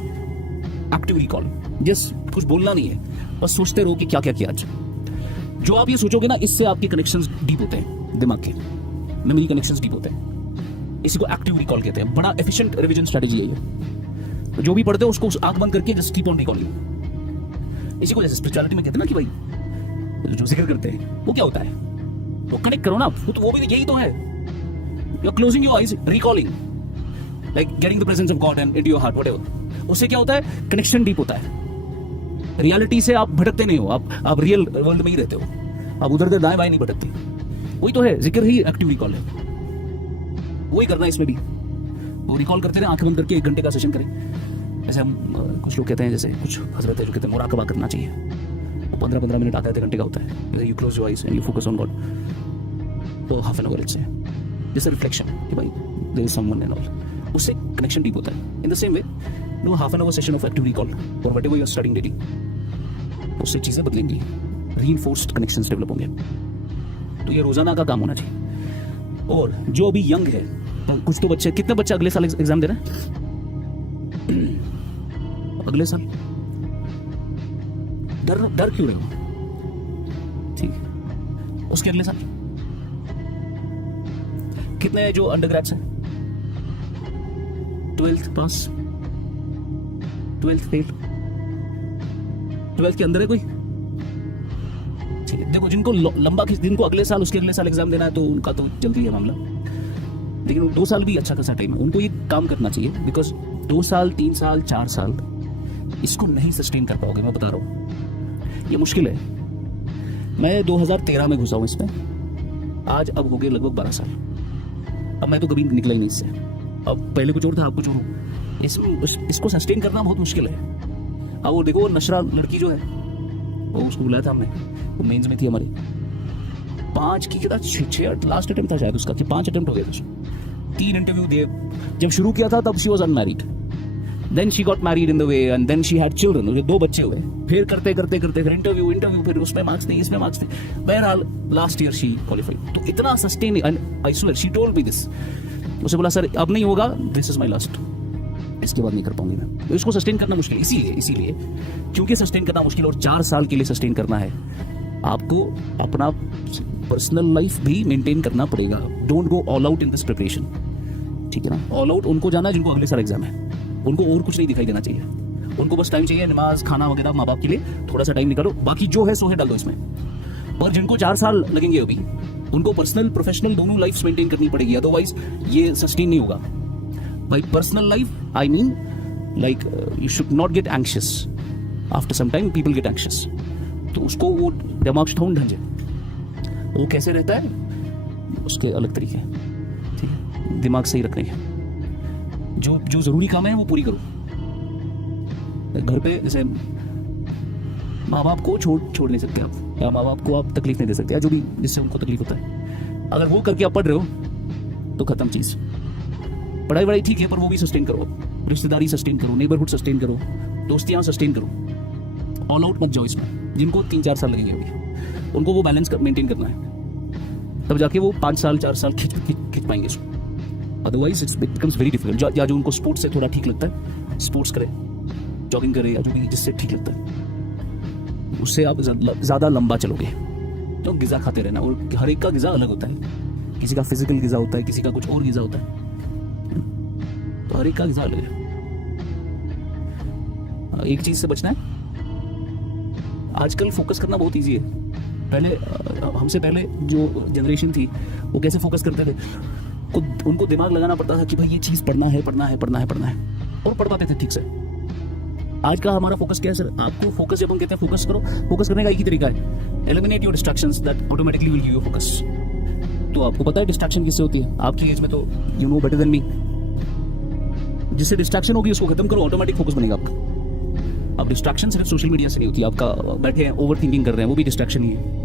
Active recall, just कुछ बोलना नहीं है, बस सोचते रहो कि क्या क्या किया आज। जो आप ये सोचोगे ना, इससे आपके कनेक्शंस डीप होते हैं, दिमाग के मेमोरी कनेक्शंस डीप होते हैं। इसी को एक्टिव रिकॉल कहते हैं। बड़ा एफिशिएंट रिवीजन स्ट्रेटजी है ये। तो जो भी पढ़ते हो उसको आंख बंद करके जस्ट कीप ऑन रिकॉलिंग। इसी को जैसे स्पिरिचुअलिटी में कहते हैं ना कि भाई जो जिक्र करते हैं वो क्या होता है, वो कनेक्ट करो ना, वो भी यही तो है। You are closing your eyes, recalling, like getting the presence of God and into your heart, whatever. उससे क्या होता है, कनेक्शन डीप होता है। रियलिटी से आप भटकते नहीं हो, आप रियल वर्ल्ड में ही रहते हो, आप उधर उधर दाएं बाएं नहीं भटकते। वही तो है, जिक्र ही एक्टिव रिकॉल है, वही करना है इसमें भी। वो रिकॉल करते रहे, आंखें बंद करके 1 घंटे का सेशन करें। ऐसे हम कुछ लोग कहते हैं, जैसे कुछ हजरत है जो कहते हैं मुराकबा करना चाहिए, वो 15-15 मिनट आधा घंटे का होता है। You close your eyes and you focus on God, तो हाफ एन आवर इट्स जैसे रिफ्लेक्शन कि भाई there is someone and all, उससे कनेक्शन डीप होता है। In the same way no half an hour session of active recall for whatever you are studying daily, उससे चीजें बदलेंगी, रीइंफोर्स्ड कनेक्शंस डेवलप होंगे। तो ये रोजाना का काम होना चाहिए। और जो अभी यंग है, कुछ तो बच्चे, कितने बच्चे अगले साल एग्जाम दे रहे हैं? अगले साल डर क्यों रहे हो? ठीक है, उसके अगले साल कितने जो अंडर ग्रेड्स हैं? 12th पास, 12th फेल, 12th के अंदर है कोई? ठीक है, देखो जिनको लंबा जिनको अगले साल उसके अगले साल एग्जाम देना है तो उनका तो जल्दी है मामला, लेकिन 2 साल भी अच्छा खासा टाइम है, उनको ये काम करना चाहिए। बिकॉज 2 साल 3 साल 4 साल इसको नहीं सस्टेन कर पाओगे, मैं बता रहा हूँ, ये मुश्किल है। मैं 2013 में घुसा हूँ इसमें, आज अब हो गए लगभग 12 साल। अब मैं तो कभी निकला ही नहीं इससे। अब पहले कुछ और था, अब कुछ और हूँ। इसको सस्टेन करना बहुत मुश्किल है। अब वो देखो, वो नशरा लड़की जो है, वो उसको बुलाया था हमने, वो मेंस में थी हमारी, 5 की 6 लास्ट अटेम्प्ट था शायद उसका, कि 5 अटेम्प्ट हो गए थे। 3 इंटरव्यू दिए। जब शुरू किया था तब she was unmarried, then she got married in the way and then she had children, मुझे 2 बच्चे हुए। फिर करते करते करते फिर इंटरव्यू, फिर उसमें मार्क्स नहीं, इसमें मार्क्स नहीं। बहरहाल लास्ट ईयर शी क्वालिफाइड। तो इतना sustain, I swear she told me this, उसे बोला सर अब नहीं होगा, दिस इज माई लास्ट, इसके बाद नहीं कर पाऊंगी मैं। तो इसको सस्टेन करना मुश्किल, इसीलिए क्योंकि सस्टेन करना मुश्किल और 4 साल के लिए सस्टेन करना है, आपको अपना पर्सनल लाइफ भी मेंटेन करना पड़ेगा। Don't go all out in this preparation, ठीक है ना। ऑल आउट उनको जाना जिनको अगले साल एग्जाम है, उनको और कुछ नहीं दिखाई देना चाहिए, उनको बस टाइम चाहिए, नमाज, खाना वगैरह, माँ बाप के लिए थोड़ा सा टाइम निकालो, बाकी जो है सो है डाल दो इसमें। पर जिनको 4 साल लगेंगे अभी, उनको पर्सनल प्रोफेशनल दोनों लाइफ मेंटेन करनी पड़ेगी, अदरवाइज ये सस्टेन नहीं होगा। भाई personal life, I mean like you should not get anxious, after some time people get anxious, तो उसको वो दिमाग थोड़ा ढंजे, वो कैसे रहता है उसके अलग तरीके, ठीक है। दिमाग सही रखने के, जो जरूरी काम है वो पूरी करो। घर पे जैसे माँ बाप को छोड़ नहीं सकते आप, या माँ बाप को आप तकलीफ नहीं दे सकते, या जो भी जिससे उनको तकलीफ होता है, अगर वो करके आप पढ़ रहे हो तो खत्म चीज। पढ़ाई ठीक है, पर वो भी सस्टेन करो, रिश्तेदारी सस्टेन करो, नेबरहुड सस्टेन करो, दोस्तियां सस्टेन करो। ऑल आउट मत जाओ इसमें। जिनको 3-4 साल लगेंगे अभी, उनको वो बैलेंस मेंटेन करना है, तब जाके वो 5 साल 4 साल खिंच पाएंगे इसको। Otherwise it becomes very difficult. या जो उनको स्पोर्ट्स से थोड़ा ठीक लगता है, स्पोर्ट्स करे, जॉगिंग करे, या जो भी जिससे ठीक लगता है, उससे आप ज्यादा लंबा चलोगे। तो गिजा खाते रहना, और हर एक का गिजा अलग होता है, किसी का फिजिकल गिजा होता है, किसी का कुछ और गिजा होता है, तो हर एक का गिजा अलग है। एक चीज से बचना है, आजकल फोकस करना बहुत ईजी है। पहले हमसे पहले जो जनरेशन थी वो कैसे फोकस करते थे, उनको दिमाग लगाना पड़ता था कि भाई ये चीज पढ़ना है, और पढ़ पाते थे ठीक से। आज का हमारा फोकस क्या है सर? आपको फोकस, जब हम कहते हैं फोकस करो, फोकस करने का एक ही तरीका है, eliminate your distractions that automatically will give you focus. तो आपको पता है डिस्ट्रैक्शन किससे होती है? आपकी एज में तो you know better than me, जिससे डिस्ट्रैक्शन होगी उसको खत्म करो, ऑटोमेटिक फोकस बनेगा आपका। अब डिस्ट्रैक्शन सिर्फ सोशल मीडिया से नहीं होती, आपका बैठे हैं ओवर थिंकिंग कर रहे हैं, वो भी डिस्ट्रैक्शन ही है।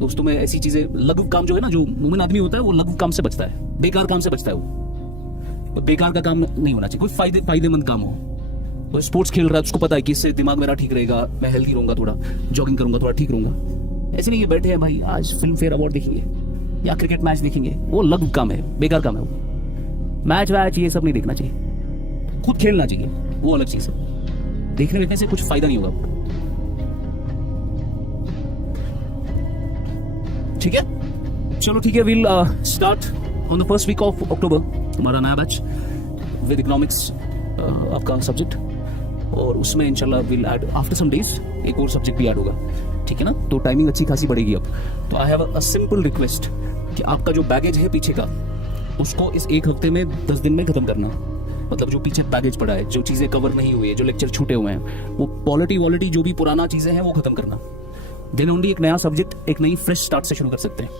दोस्तों में ऐसी चीजें, लघु काम जो है ना, जो मोमिन आदमी होता है वो लघु काम से बचता है, बेकार काम से बचता है। वो बेकार का काम नहीं होना चाहिए, कोई फायदेमंद काम हो। वो स्पोर्ट्स खेल रहा है, उसको पता है कि इससे दिमाग मेरा ठीक रहेगा, मैं हेल्दी रहूंगा, थोड़ा जॉगिंग करूंगा, थोड़ा ठीक रहूंगा। ऐसे नहीं ये बैठे हैं भाई आज फिल्म फेयर अवार्ड देखेंगे या क्रिकेट मैच देखेंगे, वो लघु काम है, बेकार काम है वो। मैच वैच ये सब नहीं देखना चाहिए, खुद खेलना चाहिए, वो अलग चीज है। देखने देखने से कुछ फायदा नहीं होगा आपको, ठीक है। चलो ठीक है, will start on the first week of October हमारा नया बैच विद इकोनॉमिक्स, आपका सब्जेक्ट। और उसमें इंशाल्लाह will add after some days एक और सब्जेक्ट भी ऐड होगा, ठीक है ना। तो टाइमिंग अच्छी खासी बढ़ेगी अब। तो I have a simple request कि आपका जो बैगेज है पीछे का, उसको इस एक हफ्ते में 10 दिन में खत्म करना। मतलब जो पीछे बैगेज पड़ा है, जो चीज़ें कवर नहीं हुई है, जो लेक्चर छूटे हुए हैं, वो पॉलिटी जो भी पुराना चीज़ें हैं वो खत्म करना। देन ओनली एक नया सब्जेक्ट, एक नई फ्रेश स्टार्ट से शुरू कर सकते हैं,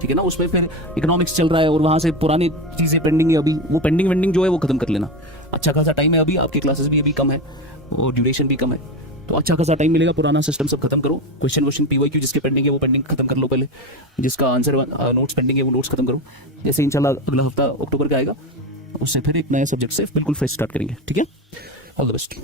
ठीक है ना। उसमें फिर इकोनॉमिक्स चल रहा है और वहाँ से पुरानी चीज़ें पेंडिंग है अभी, वो पेंडिंग वेंडिंग जो है वो खत्म कर लेना। अच्छा खासा टाइम है अभी, आपकी क्लासेस भी अभी कम है और ड्यूरेशन भी कम है, तो अच्छा खासा टाइम मिलेगा। पुराना सिस्टम सब खत्म करो, क्वेश्चन PYQ जिसके पेंडिंग है वो पेंडिंग खत्म कर लो पहले, जिसका आंसर नोट्स पेंडिंग है वो नोट्स खत्म करो। जैसे इंशाल्लाह अगला हफ्ता अक्टूबर का आएगा, उससे फिर एक नया सब्जेक्ट से बिल्कुल फ्रेश स्टार्ट करेंगे, ठीक है। All the best.